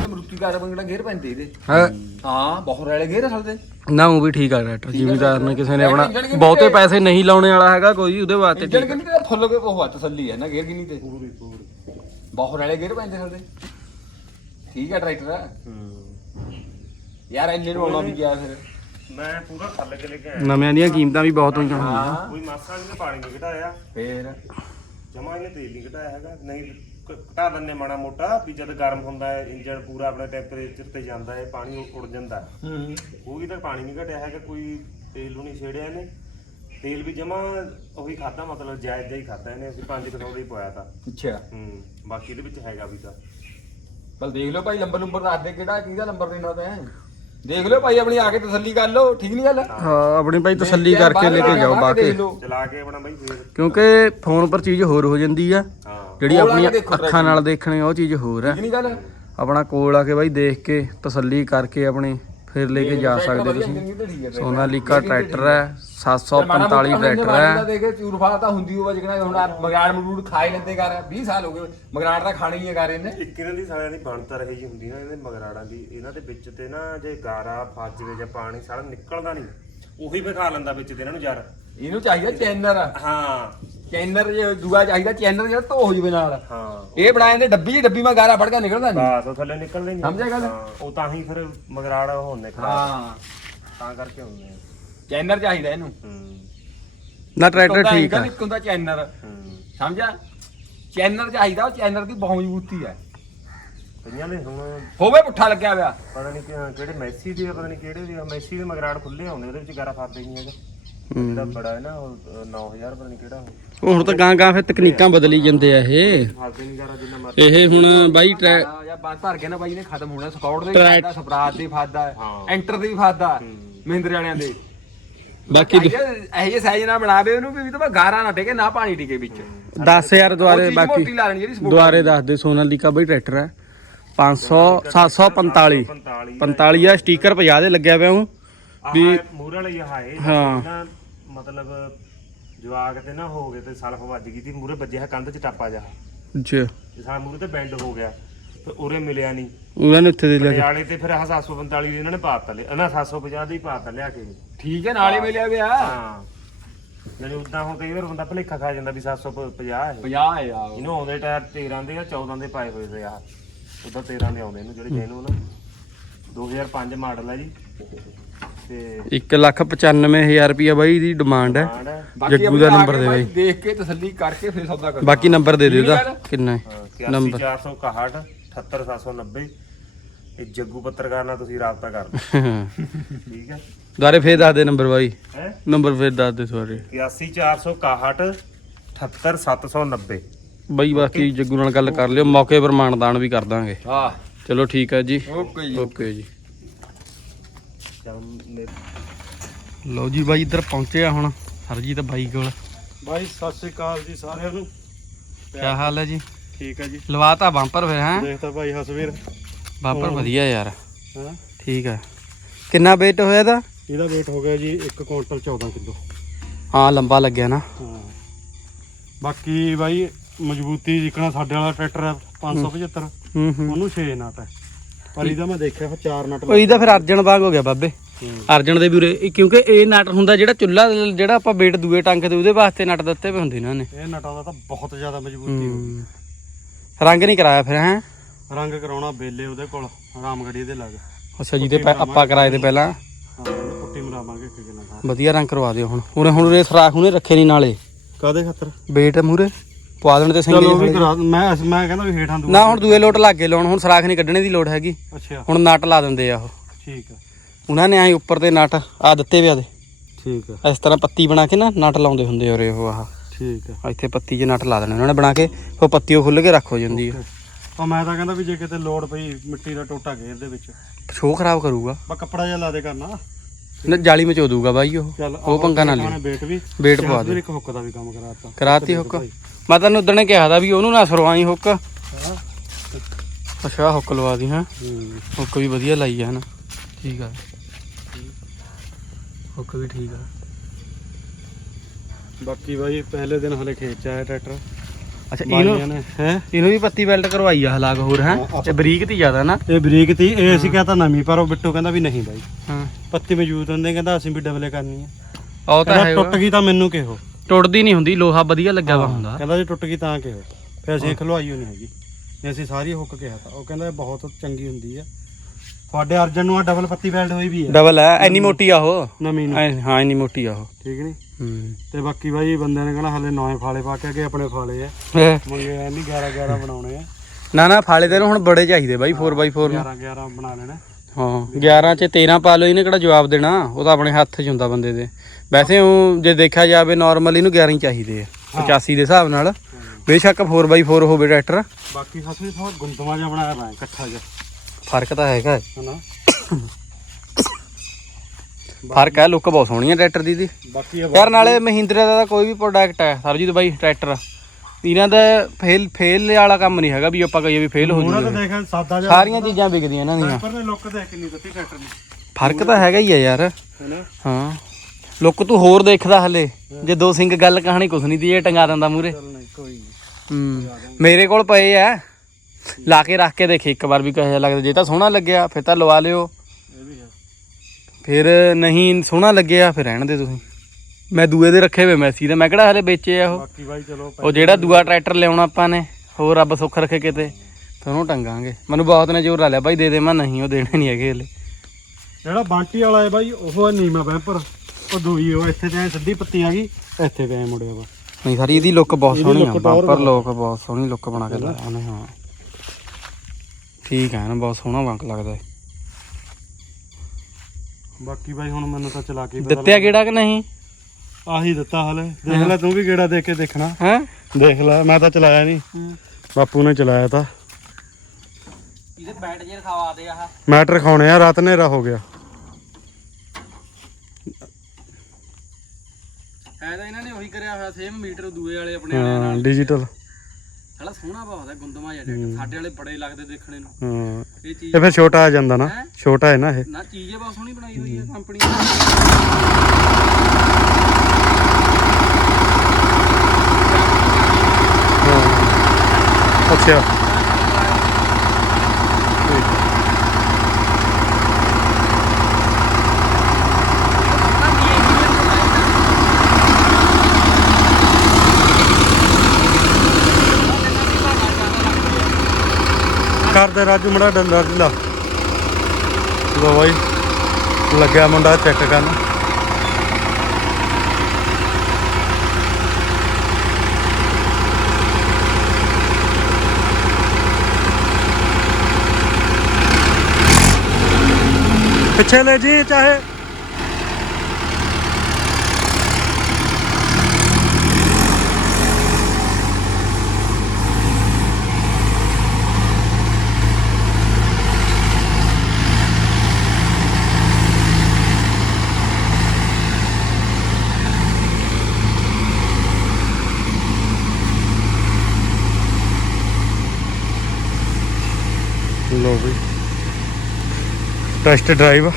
A: ਮਰੂਤੀ ਗੇਰ ਪੈਂਦੇ ਇਹਦੇ।
C: ਹਾਂ?
A: ਹਾਂ ਬਹੁਤ ਰੈਲੇ ਗੇਰ ਅਸਲ ਤੇ।
C: ਨਾ ਉਹ ਵੀ ਠੀਕ ਆ ਟਰੈਕਟਰ ਜ਼ਿਮੀਦਾਰ ਨੇ ਕਿਸੇ ਨੇ ਆਪਣਾ
A: ਇੰਜਣ
C: ਬਹੁਤੇ ਪੈਸੇ ਨਹੀਂ ਲਾਉਣੇ ਵਾਲਾ ਹੈਗਾ ਕੋਈ ਉਹਦੇ ਵਾਸਤੇ
A: ਇੰਜਣ
C: ਠੀਕ ਆ।
A: ਕਿੰਨੀ ਤੇ ਫੁੱਲ ਕੇ ਉਹ ਤਸੱਲੀ ਹੈ ਨਾ ਗੇਰ ਕਿੰਨੀ ਤੇ ਬਹੁਤ ਰੈਲੇ ਗੇਰ ਪੈਂਦੇ ਅਸਲ ਤੇ। ਠੀਕ ਹੈ ਟਰੈਕਟਰ ਯਾਰ ਇੰਨੇ ਨੂੰ ਆਉਣਾ ਵੀ ਗਿਆ ਫਿਰ?
D: ਮੈਂ ਪੂਰਾ ਥੱਲੇ ਕੇ ਲੈ ਕੇ ਆਇਆ।
C: ਨਵਿਆਂ ਦੀਆਂ ਕੀਮਤਾਂ ਵੀ ਬਹੁਤ ਹੋਈਆਂ
D: ਕੋਈ ਮਾਸਾ ਨੇ ਪਾਣੀ ਨਹੀਂ ਘਟਾਇਆ।
A: ਫੇਰ?
D: ਜਮਾ ਇਹਨੇ ਤੇਲ ਨਹੀਂ ਘਟਾਇਆ ਹੈਗਾ। ਨਹੀਂ ਘ- ਘਟਾ ਦਿੰਨੇ ਮਾੜਾ ਮੋਟਾ ਵੀ ਜਦ ਗਰਮ ਹੁੰਦਾ ਹੈ ਇੰਜਨ ਪੂਰਾ ਆਪਣੇ ਟੈਂਪਰੇਚਰ ਤੇ ਜਾਂਦਾ ਹੈ ਪਾਣੀ ਉੜ ਜਾਂਦਾ ਹੈ।
A: ਹੂੰ
D: ਕੋਈ ਤਾਂ ਪਾਣੀ ਨਹੀਂ ਘਟਿਆ ਹੈਗਾ ਕੋਈ ਤੇਲ ਨੂੰ ਨਹੀਂ ਛੇੜਿਆ ਇਹਨੇ। ਤੇਲ ਵੀ ਜਮਾ ਉਹੀ ਖਾਦਾ ਮਤਲਬ ਜਾਇਜ਼ ਜਿਹਾ ਹੀ ਖਾਦਾ ਇਹਨੇ ਅਸੀਂ 5 ਕਿਲੋ ਦਾ ਹੀ ਪਾਇਆ ਤਾਂ।
A: ਅੱਛਾ।
D: ਹੂੰ ਬਾਕੀ ਇਹਦੇ ਵਿੱਚ ਹੈਗਾ ਵੀ ਤਾਂ।
A: ਬਲ ਦੇਖ ਲਓ ਭਾਈ ਨੰਬਰ ਨੰਬਰ ਦੱਸ ਦੇ ਕਿਹੜਾ ਕਿਹਦਾ ਨੰਬਰ ਦੇਣਾ ਤੈਂ? ਦੇਖ ਲਓ ਭਾਈ ਆਪਣੀ ਆ ਕੇ ਤਸੱਲੀ ਕਰ ਲਓ ਠੀਕ ਨਹੀਂ ਗੱਲ?
C: ਹਾਂ ਆਪਣੀ ਭਾਈ ਤਸੱਲੀ ਕਰਕੇ ਲੈ ਕੇ ਜਾਓ ਬਾਕੀ
D: ਚਲਾ ਕੇ ਆਪਣਾ ਬਾਈ ਫੇਰ।
C: ਕਿਉਂਕਿ ਫੋਨ ਪਰ ਚੀਜ਼ ਹੋਰ ਹੋ ਜਾਂਦੀ ਆ। ਜਿਹੜੀ
A: ਕੋਲ ਆ ਕੇ
C: ਆਪਣੀਆਂ
A: ਦੇਖੋ
C: ਅੱਖਾਂ ਨਾਲ ਦੇਖਣੀ ਉਹ ਚੀਜ਼ ਹੋਰ ਆ।
A: ਠੀਕ ਨਹੀਂ ਗੱਲ?
C: ਆਪਣਾ ਕੋਲ ਆ ਕੇ ਬਾਈ ਦੇਖ ਕੇ ਤਸੱਲੀ ਕਰਕੇ ਆਪਣੇ ਫਿਰ ਲੈ ਕੇ ਜਾ ਸਕਦੇ ਤੁਸੀਂ। ਸੋਨਾਲੀਕਾ ਟਰੈਕਟਰ ਹੈ 745 ਟਰੈਕਟਰ ਹੈ।
A: ਦੇਖੇ ਚੂਰਫਾ ਤਾਂ ਹੁੰਦੀ ਹੋਵੇ ਜਿਕਣਾ ਹੁਣ ਮਗਰਾੜ ਮਰੂੜ ਖਾਈ ਲੈਂਦੇ ਕਰ 20 ਸਾਲ ਹੋ ਗਏ ਮਗਰਾੜ ਤਾਂ ਖਾਣੀ ਹੀ ਕਰ ਇਹਨੇ।
D: ਇੱਕ ਇਹਨਾਂ ਦੀ ਸਾਲਿਆਂ ਦੀ ਬਣਤਾ ਰਹੀ ਜੀ ਹੁੰਦੀ ਨਾ ਇਹਦੇ ਮਗਰਾੜਾਂ ਦੀ। ਇਹਨਾਂ ਦੇ ਵਿੱਚ ਤੇ ਨਾ ਜੇ ਗਾਰਾ ਫਸ ਜਾਵੇ ਜਾਂ ਪਾਣੀ ਸਾਲਾ ਨਿਕਲਦਾ ਨਹੀਂ। ਉਹੀ ਵਿਖਾ ਲੈਂਦਾ ਵਿੱਚ ਤੇ ਇਹਨਾਂ ਨੂੰ ਯਾਰ।
A: ਇਹਨੂੰ ਚਾਹੀਦਾ ਚੈਨਰ।
D: ਹਾਂ।
A: ਚੈਨਰ ਜੇ ਦੂਆ ਚਾਹੀਦਾ ਚੈਨਰ ਜਿਹੜਾ ਧੋ ਹੋ ਜਵੇ ਨਾਲ।
D: ਹਾਂ।
A: ਇਹ ਬਣਾ ਜਾਂਦੇ ਡੱਬੀ ਜੀ ਡੱਬੀ ਮਾ ਗਾਰਾ ਫੜ ਕੇ ਨਿਕਲਦਾ ਨਹੀਂ
D: ਬਾਸ ਉਹ ਥੱਲੇ ਨਿਕਲਦੇ ਨਹੀਂ
A: ਸਮਝਿਆ ਗੱਲ?
D: ਹਾਂ, ਉਹ ਤਾਂ ਹੀ ਫਿਰ ਮਗਰਾੜ ਹੁੰਦੇ ਖਰਾਬ
A: ਹਾਂ।
D: ਤਾਂ ਕਰਕੇ ਹੁੰਦੇ ਆ।
A: ਚੈਨਰ ਚਾਹੀਦਾ ਇਹਨੂੰ।
D: ਹੂੰ।
C: ਨਾ ਟਰੈਕਟਰ ਠੀਕ ਆ।
A: ਇੱਕ ਹੁੰਦਾ ਚੈਨਰ।
D: ਹੂੰ।
A: ਸਮਝਿਆ? ਚੈਨਰ ਚਾਹੀਦਾ ਉਹ ਚੈਨਰ ਦੀ ਬਹੁਤ ਮਜ਼ਬੂਤੀ ਹੈ
D: ਕਈਆਂ ਦੇ ਹੁਣ
A: ਹੋਵੇ ਪੁੱਠਾ ਲੱਗਿਆ ਹੋਇਆ।
D: ਪਤਾ ਨਹੀਂ ਕਿਹੜੇ ਮੈਸੀ ਦੀ ਆ, ਪਤਾ ਨਹੀਂ ਕਿਹੜੇ ਦੀ ਆ, ਮੈਸੀ ਦੇ ਮਗਰਾੜ ਖੁੱਲੇ ਆਉਂਦੇ ਉਹਦੇ ਵਿੱਚ ਗਾਰਾ ਫਸਦੇ ਨਹੀਂ ਹੈਗਾ। ਜਿਹੜਾ ਬੜਾ ਹੈ ਨਾ ਉਹ 9000 ਪਤਾ ਨਹੀਂ ਕਿਹੜਾ ਉਹ।
C: ਉਹ ਹੁਣ ਤਾਂ ਗਾਂ ਗਾਂ ਫਿਰ ਤਕਨੀਕਾਂ ਬਦਲੀ ਜਾਂਦੇ ਆ ਇਹ।
D: ਫਸਦੇ ਨਹੀਂ ਗਾਰਾ ਜਿੰਨਾ ਮਰਜ਼ੀ
C: ਇਹ ਹੁਣ ਬਾਈ ਟਰੈ
A: ਯਾਰ ਬੰਦ ਭਰ ਕੇ ਨਾ ਬਾਈ ਨੇ ਖਤਮ ਹੋਣਾ। ਸਕਾਊਟ ਦੇ ਵੀ
C: ਟਰੈਕ-
A: ਫਾਦਾ ਸਪਰਾਟ ਦੇ
D: ਹਾਂ।
A: ਐਂਟਰ ਦੇ ਵੀ। ਮਹਿੰਦਰੇ ਵਾਲਿਆਂ ਦੇ।
C: ਬਾਕੀ
A: ਇਹ ਜਿਹੇ ਸਾਈਜ਼ ਨਾਲ ਬਣਾਵੇ ਉਹਨੂੰ ਵੀ ਵੀ ਤਾਂ ਗਾਰਾ ਨਾ ਟੇਕੇ ਨਾ ਪਾਣੀ ਟਿਕੇ ਵਿੱਚ।
C: 10000
A: ਉਹ
C: ਦੁਆਰੇ
A: ਚੀਜ਼
C: ਬਾਕੀ
A: ਮੋਟੀ ਲਾ ਲੈਣੀ ਜਿਹੜੀ support
C: ਦੁਆਰੇ ਦੱਸ ਦੇ ਸੋਨਾਲੀਕਾ ਬਾਈ ਟਰੈਕਟਰ ਹੈ। 500 745
D: 45
C: 45 ਆ ਸਟicker 50 ਦੇ ਲੱਗਿਆ ਪਿਆ ਹੂੰ
D: ਵੀ ਮੂਰੇ ਵਾਲੀ ਹਾਏ
C: ਹਾਂ।
D: ਮਤਲਬ ਜਵਾਕ ਤੇ ਨਾ ਹੋ ਗਏ ਤੇ ਸਲਫ ਵੱਜ ਗਈ ਤੀ ਮੂਰੇ ਵੱਜਿਆ ਕੰਧ 'ਚ ਟਾਪਾ ਜਾ
C: ਅੱਛਾ।
D: ਤੇ ਸਾਲ ਮੂਰੇ ਤੇ ਬੈਂਡ ਹੋ ਗਿਆ ਤੇ ਉਰੇ ਮਿਲਿਆ ਨਹੀਂ
C: ਉਹਨਾਂ ਨੇ ਉੱਥੇ ਦੇ ਲਿਆ
D: ਪਟਿਆਲੇ ਤੇ ਫਿਰ ਆਹ 745 ਦੀ ਇਹਨਾਂ ਨੇ ਪਾਤਾ ਲਿਆ ਨਾ 750 ਦੀ ਪਾਤਾ ਲਿਆ ਕੇ।
A: ਠੀਕ ਹੈ ਨਾਲੇ ਮਿਲਿਆ ਪਿਆ।
D: ਹਾਂ। ਜਿਹੜੀ ਉਦਾਂ ਹੁਣ ਕਈ ਵਾਰ ਬੰਦਾ ਭਲੇਖਾ ਖਾ ਜਾਂਦਾ ਵੀ 750 ਹੈ।
A: 50 ਹੈ ਯਾਰ।
D: ਇਹਨੂੰ ਆਉਂਦੇ ਟਾਇਰ 13 ਦੇ ਜਾਂ 14 ਦੇ ਪਾਏ ਹੋਏ ਤੇ ਆ। ਉਦਾਂ 13 ਦੇ ਆਉਂਦੇ ਇਹਨੂੰ ਜਿਹੜੇ ਜਿਹਨੂੰ ਨਾ। 2005 ਮਾਡਲ ਹੈ ਜੀ। ਤੇ
C: 1 ਲੱਖ 95000 ਰੁਪਿਆ ਬਾਈ ਦੀ ਡਿਮਾਂਡ ਹੈ। ਜੱਗੂ ਦਾ ਨੰਬਰ ਦੇ
A: ਬਾਈ ਦੇਖ ਕੇ ਤਸੱਲੀ ਕਰਕੇ ਫਿਰ ਸੌਦਾ ਕਰੋ।
C: ਬਾਕੀ ਨੰਬਰ ਦੇ
A: ਹੈ
C: ਉਹਦਾ ਕਿੰਨਾ ਹੈ? ਨੰਬਰ
D: 84461 78790 ਇਹ ਜੱਗੂ ਪੱਤਰਕਾਰ ਨਾਲ ਤੁਸੀਂ ਰਾਬਤਾ ਕਰ ਲਓ ਠੀਕ ਹੈ?
C: ਦੁਆਰੇ ਫੇਰ ਦੱਸ ਦੇ ਨੰਬਰ ਬਾਈ।
D: ਹੈ?
C: ਨੰਬਰ ਫੇਰ ਦੱਸ ਦੇ ਸਵਾਰੇ
D: 84461 78790
C: ਬਾਈ ਬਾਕੀ ਜੱਗੂ ਨਾਲ ਗੱਲ ਕਰ ਲਿਓ। ਮੌਕੇ ਪਰ ਮਾਨਦਾਨ ਵੀ ਕਰ ਦਾਂਗੇ।
A: ਹਾਂ।
C: ਚਲੋ ਠੀਕ ਹੈ ਜੀ।
A: ਓਕੇ ਜੀ।
C: ਓਕੇ ਜੀ। ਲਓ ਜੀ ਬਾਈ ਇੱਧਰ ਪਹੁੰਚੇ ਆ ਹੁਣ ਹਰਜੀਤ ਬਾਈ ਕੋਲ।
E: ਬਾਈ ਸਤਿ ਸ੍ਰੀ ਅਕਾਲ ਜੀ ਸਾਰਿਆਂ ਨੂੰ।
C: ਕੀ ਹਾਲ ਹੈ ਜੀ?
E: ਠੀਕ ਹੈ ਜੀ।
C: ਲਵਾਤਾ ਬੰਪਰ ਫਿਰ ਹੈ?
E: ਦੇਖਦਾ ਭਾਈ ਹਸਵੀਰ।
C: ਬੰਪਰ ਵਧੀਆ ਯਾਰ।
E: ਹਾਂ।
C: ਠੀਕ ਹੈ। ਕਿੰਨਾ weight ਹੋਇਆ ਇਹਦਾ?
E: ਇਹਦਾ weight ਹੋ ਗਿਆ ਜੀ 1 ਕੁਇੰਟਲ 14 ਕਿਲੋ।
C: ਹਾਂ ਲੰਬਾ ਲੱਗਿਆ ਨਾ।
E: ਹਾਂ। ਬਾਕੀ ਬਾਈ ਮਜ਼ਬੂਤੀ ਜਿਕਣਾ ਸਾਡੇ ਵਾਲਾ ਟਰੈਕਟਰ ਹੈ 575
C: ਹੂੰ। ਹੂੰ
E: ਉਹਨੂੰ 6 ਨਟ ਹੈ। ਪਰ ਇਹਦਾ ਮੈਂ ਦੇਖਿਆ ਫਿਰ 4 ਨਟ
C: ਉਹ ਇਹਦਾ ਫਿਰ ਅਰਜਨ ਵਾਂਗ ਹੋ ਗਿਆ ਬਾਬੇ। ਅਰਜਨ ਦੇ ਵੀਰੇ ਇਹ ਕਿਉਂਕਿ ਇਹ ਨਟ ਹੁੰਦਾ ਜਿਹੜਾ ਚੁੱਲਾ ਜਿਹੜਾ ਆਪਾਂ ਵੇਟ ਦੂਏ ਟੰਕ ਤੇ ਉਹਦੇ ਵਾਸਤੇ ਨਟ ਦਿੱਤੇ ਪਏ ਹੁੰਦੇ ਇਹਨਾਂ ਨੇ
E: ਇਹ ਨਟਾਂ ਦਾ ਤਾਂ ਬਹੁਤ ਜ਼ਿਆਦਾ ਮਜ਼ਬੂਤੀ ਹੋ
C: ਹੂੰ। ਰੰਗ ਨਹੀਂ ਕਰਾਇਆ ਫਿਰ ਹੈ?
E: ਰੰਗ ਕਰਾਉਣਾ ਬੇਲੇ ਉਹਦੇ ਕੋਲ ਰਾਮਗੜੀ ਦੇ ਲੱਗ।
C: ਅੱਛਾ ਜਿਹਦੇ ਪੈ- ਆਪਾਂ ਕਰਾਏ ਤੇ ਪਹਿਲਾਂ?
E: ਪੁੱਟੀ ਮਰਾਵਾਂਗੇ
C: ਵਧੀਆ ਰੰਗ ਕਰਵਾ ਦਿਓ ਹੁਣ। ਉਹਨੇ ਹੁਣ ਇਹ ਸਰਾਖ ਉਹਨੇ ਰੱਖੇ ਨਹੀਂ ਨਾਲੇ।
E: ਕਾਦੇ ਖਾਤਰ?
C: ਵੇਟ ਮੂਰੇ ਪਵਾ ਦੇਣ ਤੇ
E: ਚਲੋ ਉਹ ਵੀ
C: ਸਿੰਗਲ
E: ਕਰਾ ਮੈਂ ਮੈਂ ਕਹਿੰਦਾ ਵੀ ਹੇਠਾਂ ਦੂ
C: ਨਾ ਹੁਣ ਦੂਏ ਲੋਟ ਲੱਗ ਲਾਉਣ ਹੁਣ ਸਰਾਖ ਨਹੀਂ ਕੱਢਣੇ ਦੀ ਲੋੜ ਹੈਗੀ।
E: ਅੱਛਾ।
C: ਹੁਣ ਨਟ ਲਾ ਦਿੰਦੇ ਆ ਉਹ।
E: ਠੀਕ ਹੈ
C: ਉਹਨਾਂ ਨੇ ਐਂ ਉੱਪਰ ਤੇ ਨਟ ਆ ਦਿੱਤੇ ਵਿਆ ਦੇ
E: ਠੀਕ ਹੈ
C: ਇਸ ਤਰ੍ਹਾਂ ਪੱਤੀ ਬਣਾ ਕੇ ਨਾ ਨਟ ਲਾਉਂਦੇ ਹੁੰਦੇ ਔਰੇ ਉਹ ਆਹ।
E: ਠੀਕ
C: ਆਹ ਇੱਥੇ ਪੱਤੀ 'ਚ ਨਟ ਲਾ ਦੇਣੇ ਉਹਨਾਂ ਨੇ ਬਣਾ ਕੇ ਉਹ ਪੱਤੀ ਉਹ ਖੁੱਲ ਕੇ ਰੱਖ ਹੋ ਜਾਂਦੀ ਹੈ
E: ਉਹ ਮੈਂ ਤਾਂ ਕਹਿੰਦਾ ਵੀ ਜੇ ਕਿਤੇ ਲੋੜ ਪਈ ਮਿੱਟੀ ਦਾ ਟੋਟਾ ਘੇਰ ਦੇ ਵਿੱਚ।
C: ਸ਼ੋਅ ਖਰਾਬ ਕਰੂਗਾ।
E: ਬਾ ਕੱਪੜਾ ਜਿਹਾ ਲਾ ਦੇ ਕਰਨਾ।
C: ਨਾ ਜਾਲੀ ਮਚੋ ਦੂਗਾ ਬਾਈ ਉਹ।
E: ਚੱਲ
C: ਉਹ ਪੰਗਾ ਨਾ ਲਿਓ।
E: ਬੇਟ ਵੀ।
C: ਵੇਟ ਪਵਾ ਦੇ।
E: ਇੱਕ ਹੁੱਕ ਦਾ ਵੀ ਕੰਮ ਕਰਾਤਾ।
C: ਕਰਾਤੀ ਹੁੱਕ। ਮੈਂ ਤੈਨੂੰ ਉਦਣੇ ਕਿਹਾ ਦਾ ਵੀ ਉਹਨੂੰ ਨਾ ਸਰਵਾਈ ਹੁੱਕ। ਅੱਛਾ ਹੁੱਕ ਲਵਾ ਦੀ
E: ਹਾਂ।
C: ਹੁੱਕ ਵੀ ਵਧੀਆ ਲਾਈ ਹੈ ਨਾ ਠੀਕ ਆ। ਹੁੱਕ ਵੀ ਠੀਕ ਆ।
E: ਬਾਕੀ ਬਾਈ ਪਹਿਲੇ ਦਿਨ ਹਲੇ ਖੇਤ ਚ ਆਇਆ ਟਰੈਕਟਰ।
C: ਅੱਛਾ ਇਹਨੂੰ
E: ਹੈ?
C: ਇਹਨੂੰ ਵੀ ਪੱਤੀ ਬੈਲਟ ਕਰਵਾਈ ਆ ਹਲਾਕ ਹੋਰ ਹੈ। ਤੇ ਬਰੀਕ ਤੀ ਜ਼ਿਆਦਾ ਨਾ।
E: ਇਹ ਬਰੀਕ ਤੀ ਇਹ ਅਸੀਂ ਕਹਤਾ ਨਵੀਂ ਪਰ ਉਹ ਬਿੱਟੂ ਕਹਿੰਦਾ ਵੀ ਨਹੀਂ ਬਾਈ।
C: ਹਾਂ।
E: ਪੱਤੀ ਮੌਜੂਦ ਹੁੰਦੇ ਕਹਿੰਦਾ ਅਸੀਂ ਵੀ ਡਬਲੇ ਕਰਨੀ ਹੈ
C: ਉਹ ਤਾਂ ਹੈ
E: ਟੁੱਟ ਗਈ ਤਾਂ ਮੈਨੂੰ ਕਿਹੋ।
C: ਟੁੱਟਦੀ ਨਹੀਂ ਹੁੰਦੀ ਲੋਹਾ ਵਧੀਆ ਲੱਗਿਆ ਵਾ ਹੁੰਦਾ।
E: ਕਹਿੰਦਾ ਜੇ ਟੁੱਟ ਗਈ ਤਾਂ ਕਿਹੋ। ਫਿਰ ਅਸੀਂ ਖਲਵਾਈ ਨਹੀਂ ਹੈਗੀ। ਤੇ ਅਸੀਂ ਸਾਰੀ ਹੁੱਕ ਕਿਹਾ ਤਾਂ ਉਹ ਕਹਿੰਦਾ ਇਹ ਬਹੁਤ ਚੰਗੀ ਹੁੰਦੀ ਆ। ਤੁਹਾਡੇ ਅਰਜਨ ਨੂੰ ਆ ਡਬਲ ਪੱਤੀ ਬੈਲਟ ਹੋਈ ਵੀ ਹੈ
C: ਡਬਲ ਹੈ ਐਨੀ ਮੋਟੀ ਆ ਉਹ।
E: ਨਵੀਂ ਨੂੰ।
C: ਐ- ਹਾਂ ਐਨੀ ਮੋਟੀ ਆ ਉਹ।
E: ਠੀਕ ਨਹੀਂ
C: ਹੂੰ।
E: ਤੇ ਬਾਕੀ ਬਾਈ ਬੰਦਿਆਂ ਨੇ ਕਹਣਾ ਹਲੇ ਨਵੇਂ ਫਾਲੇ ਪਾ ਕੇ ਅੱਗੇ ਆਪਣੇ ਫਾਲੇ ਆ। ਮੰਗੇ ਐ ਨਹੀਂ 11 11 ਬਣਾਉਣੇ ਆ।
C: ਨਾ ਨਾ ਫਾਲੇ ਤੇ ਹੁਣ ਬੜੇ ਚਾਹੀਦੇ ਬਾਈ 4x4 ਨੂੰ।
E: 11 11 ਬਣਾ ਲੈਣਾ।
C: ਹਾਂ। 11 ਚ 13 ਪਾ ਲਓ ਇਹਨੇ ਕਿਹੜਾ ਜਵਾਬ ਦੇਣਾ? ਉਹ ਤਾਂ ਆਪਣੇ ਹੱਥ 'ਚ ਹੁੰਦਾ ਬੰਦੇ ਦੇ। ਵੈਸੇ ਉਹ ਜੇ ਦੇਖਿਆ ਜਾਵੇ ਨਾਰਮਲ ਇਹਨੂੰ 11 ਹੀ ਚਾਹੀਦੇ ਆ 85 ਦੇ ਹਿਸਾਬ ਨਾਲ। ਬੇਸ਼ੱਕ 4x4 ਹੋਵੇ ਟਰੈਕਟਰ
E: ਬਾਕੀ ਸੱਚੀ ਥੋੜਾ ਗੁੰਦਵਾ ਜਿਹਾ ਬਣਾਇਆ ਮੈਂ ਇਕੱਠਾ ਜਿਹਾ।
C: ਫ਼ਰਕ ਤਾਂ ਹੈਗਾ। ਹੈ।
E: ਹਨਾ?
C: ਫ਼ਰਕ ਹੈ ਲੁੱਕ ਬਹੁਤ ਸੋਹਣੀ ਹੈ ਟਰੈਕਟਰ ਦੀ ਦੀ
E: ਬਾਕੀ
C: ਯਾਰ ਨਾਲੇ ਮਹਿੰਦਰਾ ਦਾ ਤਾਂ ਕੋਈ ਵੀ ਪ੍ਰੋਡਕਟ ਹੈ ਸਰਜੀਤ ਬਾਈ ਟਰੈਕਟਰ ਇਹਨਾਂ ਦਾ ਫੇਲ ਫੇਲ ਵਾਲਾ ਕੰਮ ਨਹੀਂ ਹੈਗਾ ਵੀ ਆਪਾਂ ਕਹੀਏ ਵੀ ਫੇਲ ਹੋ
E: ਉਹਨਾਂ
C: ਜੂਗਾ।
E: ਤਾਂ ਦੇਖ ਸਾਦਾ ਜਿਹਾ
C: ਸਾਰੀਆਂ ਚੀਜ਼ਾਂ ਵਿਕਦੀਆਂ ਇਹਨਾਂ ਦੀਆਂ।
E: ਪਰ ਨੇ ਲੁੱਕ ਦੇ ਕਿੰਨੀ ਦਿੱਤੀ ਟਰੈਕਟਰ ਨੇ।
C: ਫ਼ਰਕ ਤਾਂ ਹੈਗਾ ਹੀ ਹੈ ਯਾਰ।
E: ਹੈਨਾ?
C: ਹਾਂ। ਲੁੱਕ ਤੂੰ ਹੋਰ ਦੇਖਦਾ ਹਲੇ। ਜੇ ਦੋ ਸਿੰਘ ਗੱਲ ਕਹਾਣੀ ਕੁਛ ਨਹੀਂ ਦੀ ਇਹ ਟੰਗਾ ਦਿੰਦਾ ਮੂਰੇ
E: ਚੱਲ ਨਹੀਂ ਕੋਈ
C: ਹੂੰ। ਮੇਰੇ ਕੋਲ ਪਏ ਆ। ਲਾ ਕੇ ਰੱਖ ਕੇ ਦੇਖੇ ਇੱਕ ਵਾਰ ਵੀ ਕਹੇ ਲੱਗਦਾ। ਜੇ ਤਾਂ ਸੋਹਣਾ ਲੱਗਿਆ ਫਿਰ ਤਾਂ ਲਵਾ ਲਿਓ।
E: ਇਹ ਵੀ ਹੈ।
C: ਫਿਰ ਨਹੀਂ ਸੋਹਣਾ ਲੱਗਿਆ ਫਿਰ ਰਹਿਣ ਦੇ ਤੁਸੀਂ। ਮੈਂ ਦੂਏ ਦੇ ਰੱਖੇ ਹੋਏ ਮੈਸੀ ਦੇ। ਮੈਂ ਕਿਹੜਾ ਹਲੇ ਵੇਚੇ ਆ ਉਹ?
E: ਬਾਕੀ ਬਾਈ ਚਲੋ
C: ਉਹ ਜਿਹੜਾ ਦੂਆ ਟਰੈਕਟਰ ਲਿਆਉਣਾ ਆਪਾਂ ਨੇ ਹੋਰ ਰੱਬ ਸੁੱਖ ਰੱਖੇ ਕਿਤੇ। ਉਹਨੂੰ ਟੰਗਾਂਗੇ। ਮੈਨੂੰ ਬਹੁਤ ਨੇ ਜ਼ੋਰ ਲਾ ਲਿਆ। ਬਾਈ ਦੇ ਦੇ ਮੈਂ ਨਹੀਂ ਉਹ ਦੇਣੇ ਨਹੀਂ ਹੈਗੇ ਹਲੇ।
E: ਜਿਹੜਾ ਬਾਂਟੀ ਵਾਲਾ ਹੈ ਬਾਈ ਉਹ ਹੈ ਨੀਮਾ ਵੈਪਰ। ਉਹ ਦੂਈ ਉਹ ਇੱਥੇ ਤੇ ਸਿੱਧੀ ਪੱਤੀ ਆ ਗਈ ਇੱਥੇ ਤੇ ਮੁੜਿਆ ਵਾ।
C: ਨਹੀਂ ਸਾਰੀ ਇਹਦੀ ਲੁੱਕ ਬਹੁਤ ਸੋਹਣੀ ਆ। ਬੰਪਰ ਲੋਕ ਬਹੁਤ ਸੋਹਣੀ ਲੁੱਕ ਬਣਾ ਕੇ ਲਾਇਆ ਉਹਨੇ ਹਾਂ। ਠੀਕ ਹੈ ਨਾ ਬਹੁਤ ਸੋਹਣਾ ਬੰਕ ਲੱਗਦਾ ਹੈ।
E: ਬਾਕੀ ਬਾਈ ਹੁਣ ਮੈਨੂੰ ਤਾਂ ਚਲਾ ਕੇ
C: ਦਿੱਤਿਆ ਕਿਹੜਾ ਕਿ ਨਹੀਂ।
E: ਆਹੀ ਦਿੱਤਾ ਹਲੇ। ਦੇਖ ਲੈ ਤੂੰ ਵੀ ਕਿਹੜਾ ਦੇਖ ਕੇ ਦੇਖਣਾ।
C: ਹੈ?
E: ਦੇਖ ਲੈ ਮੈਂ ਤਾਂ ਚਲਾਇਆ ਨਹੀਂ। ਬਾਪੂ ਨੇ ਚਲਾਇਆ ਤਾਂ।
C: ਇਹਦੇ ਬੈਟ ਜੇ ਰਖਾਵਾ ਦੇ ਆਹ।
E: ਮੈਟਰ ਖਾਉਣੇ ਆ ਰਾਤ ਹਨੇਰਾ ਹੋ ਗਿਆ।
C: ਹੈ ਤਾਂ ਇਹਨਾਂ ਨੇ ਉਹੀ ਕਰਿਆ ਹੋਇਆ ਸੇਮ ਮੀਟਰ ਦੂਏ ਵਾਲੇ ਆਪਣੇ ਵਾਲੇ
E: ਹਾਂ
C: ਨਾਲ।
E: ਡਿਜੀਟਲ
C: ਸਾਲਾ ਸੋਹਣਾ ਬਹੁਤ ਹੈ ਗੁੰਦਮਾ ਜਿਹਾ ਟਰੈਕਟਰ ਸਾਡੇ ਵਾਲੇ ਬੜੇ ਲੱਗਦੇ ਦੇਖਣੇ ਨੂੰ।
E: ਹਾਂ।
C: ਇਹ ਚੀਜ਼
E: ਇਹ ਫਿਰ ਛੋਟਾ ਆ ਜਾਂਦਾ ਨਾ। ਛੋਟਾ ਹੈ ਨਾ ਇਹ।
C: ਨਾ ਚੀਜ਼ ਇਹ ਬਹੁਤ ਸੋਹਣੀ ਬਣਾਈ ਹੋਈ ਹੈ ਕੰਪਨੀ ਨੇ।
E: ਅੱਛਾ ਕਰਦੇ ਰਾਜੂ ਮੜਾ ਡੰਡਾ ਢਿੱਲਾ ਲੋ ਬਾਈ ਲੱਗਿਆ ਮੁੰਡਾ ਚੈੱਕ ਕਰਨ। ਪਿੱਛੇ ਲੈ ਜੀ ਚਾਹੇ ਲੋ ਵੀ ਟੈਸਟ ਡਰਾਈਵ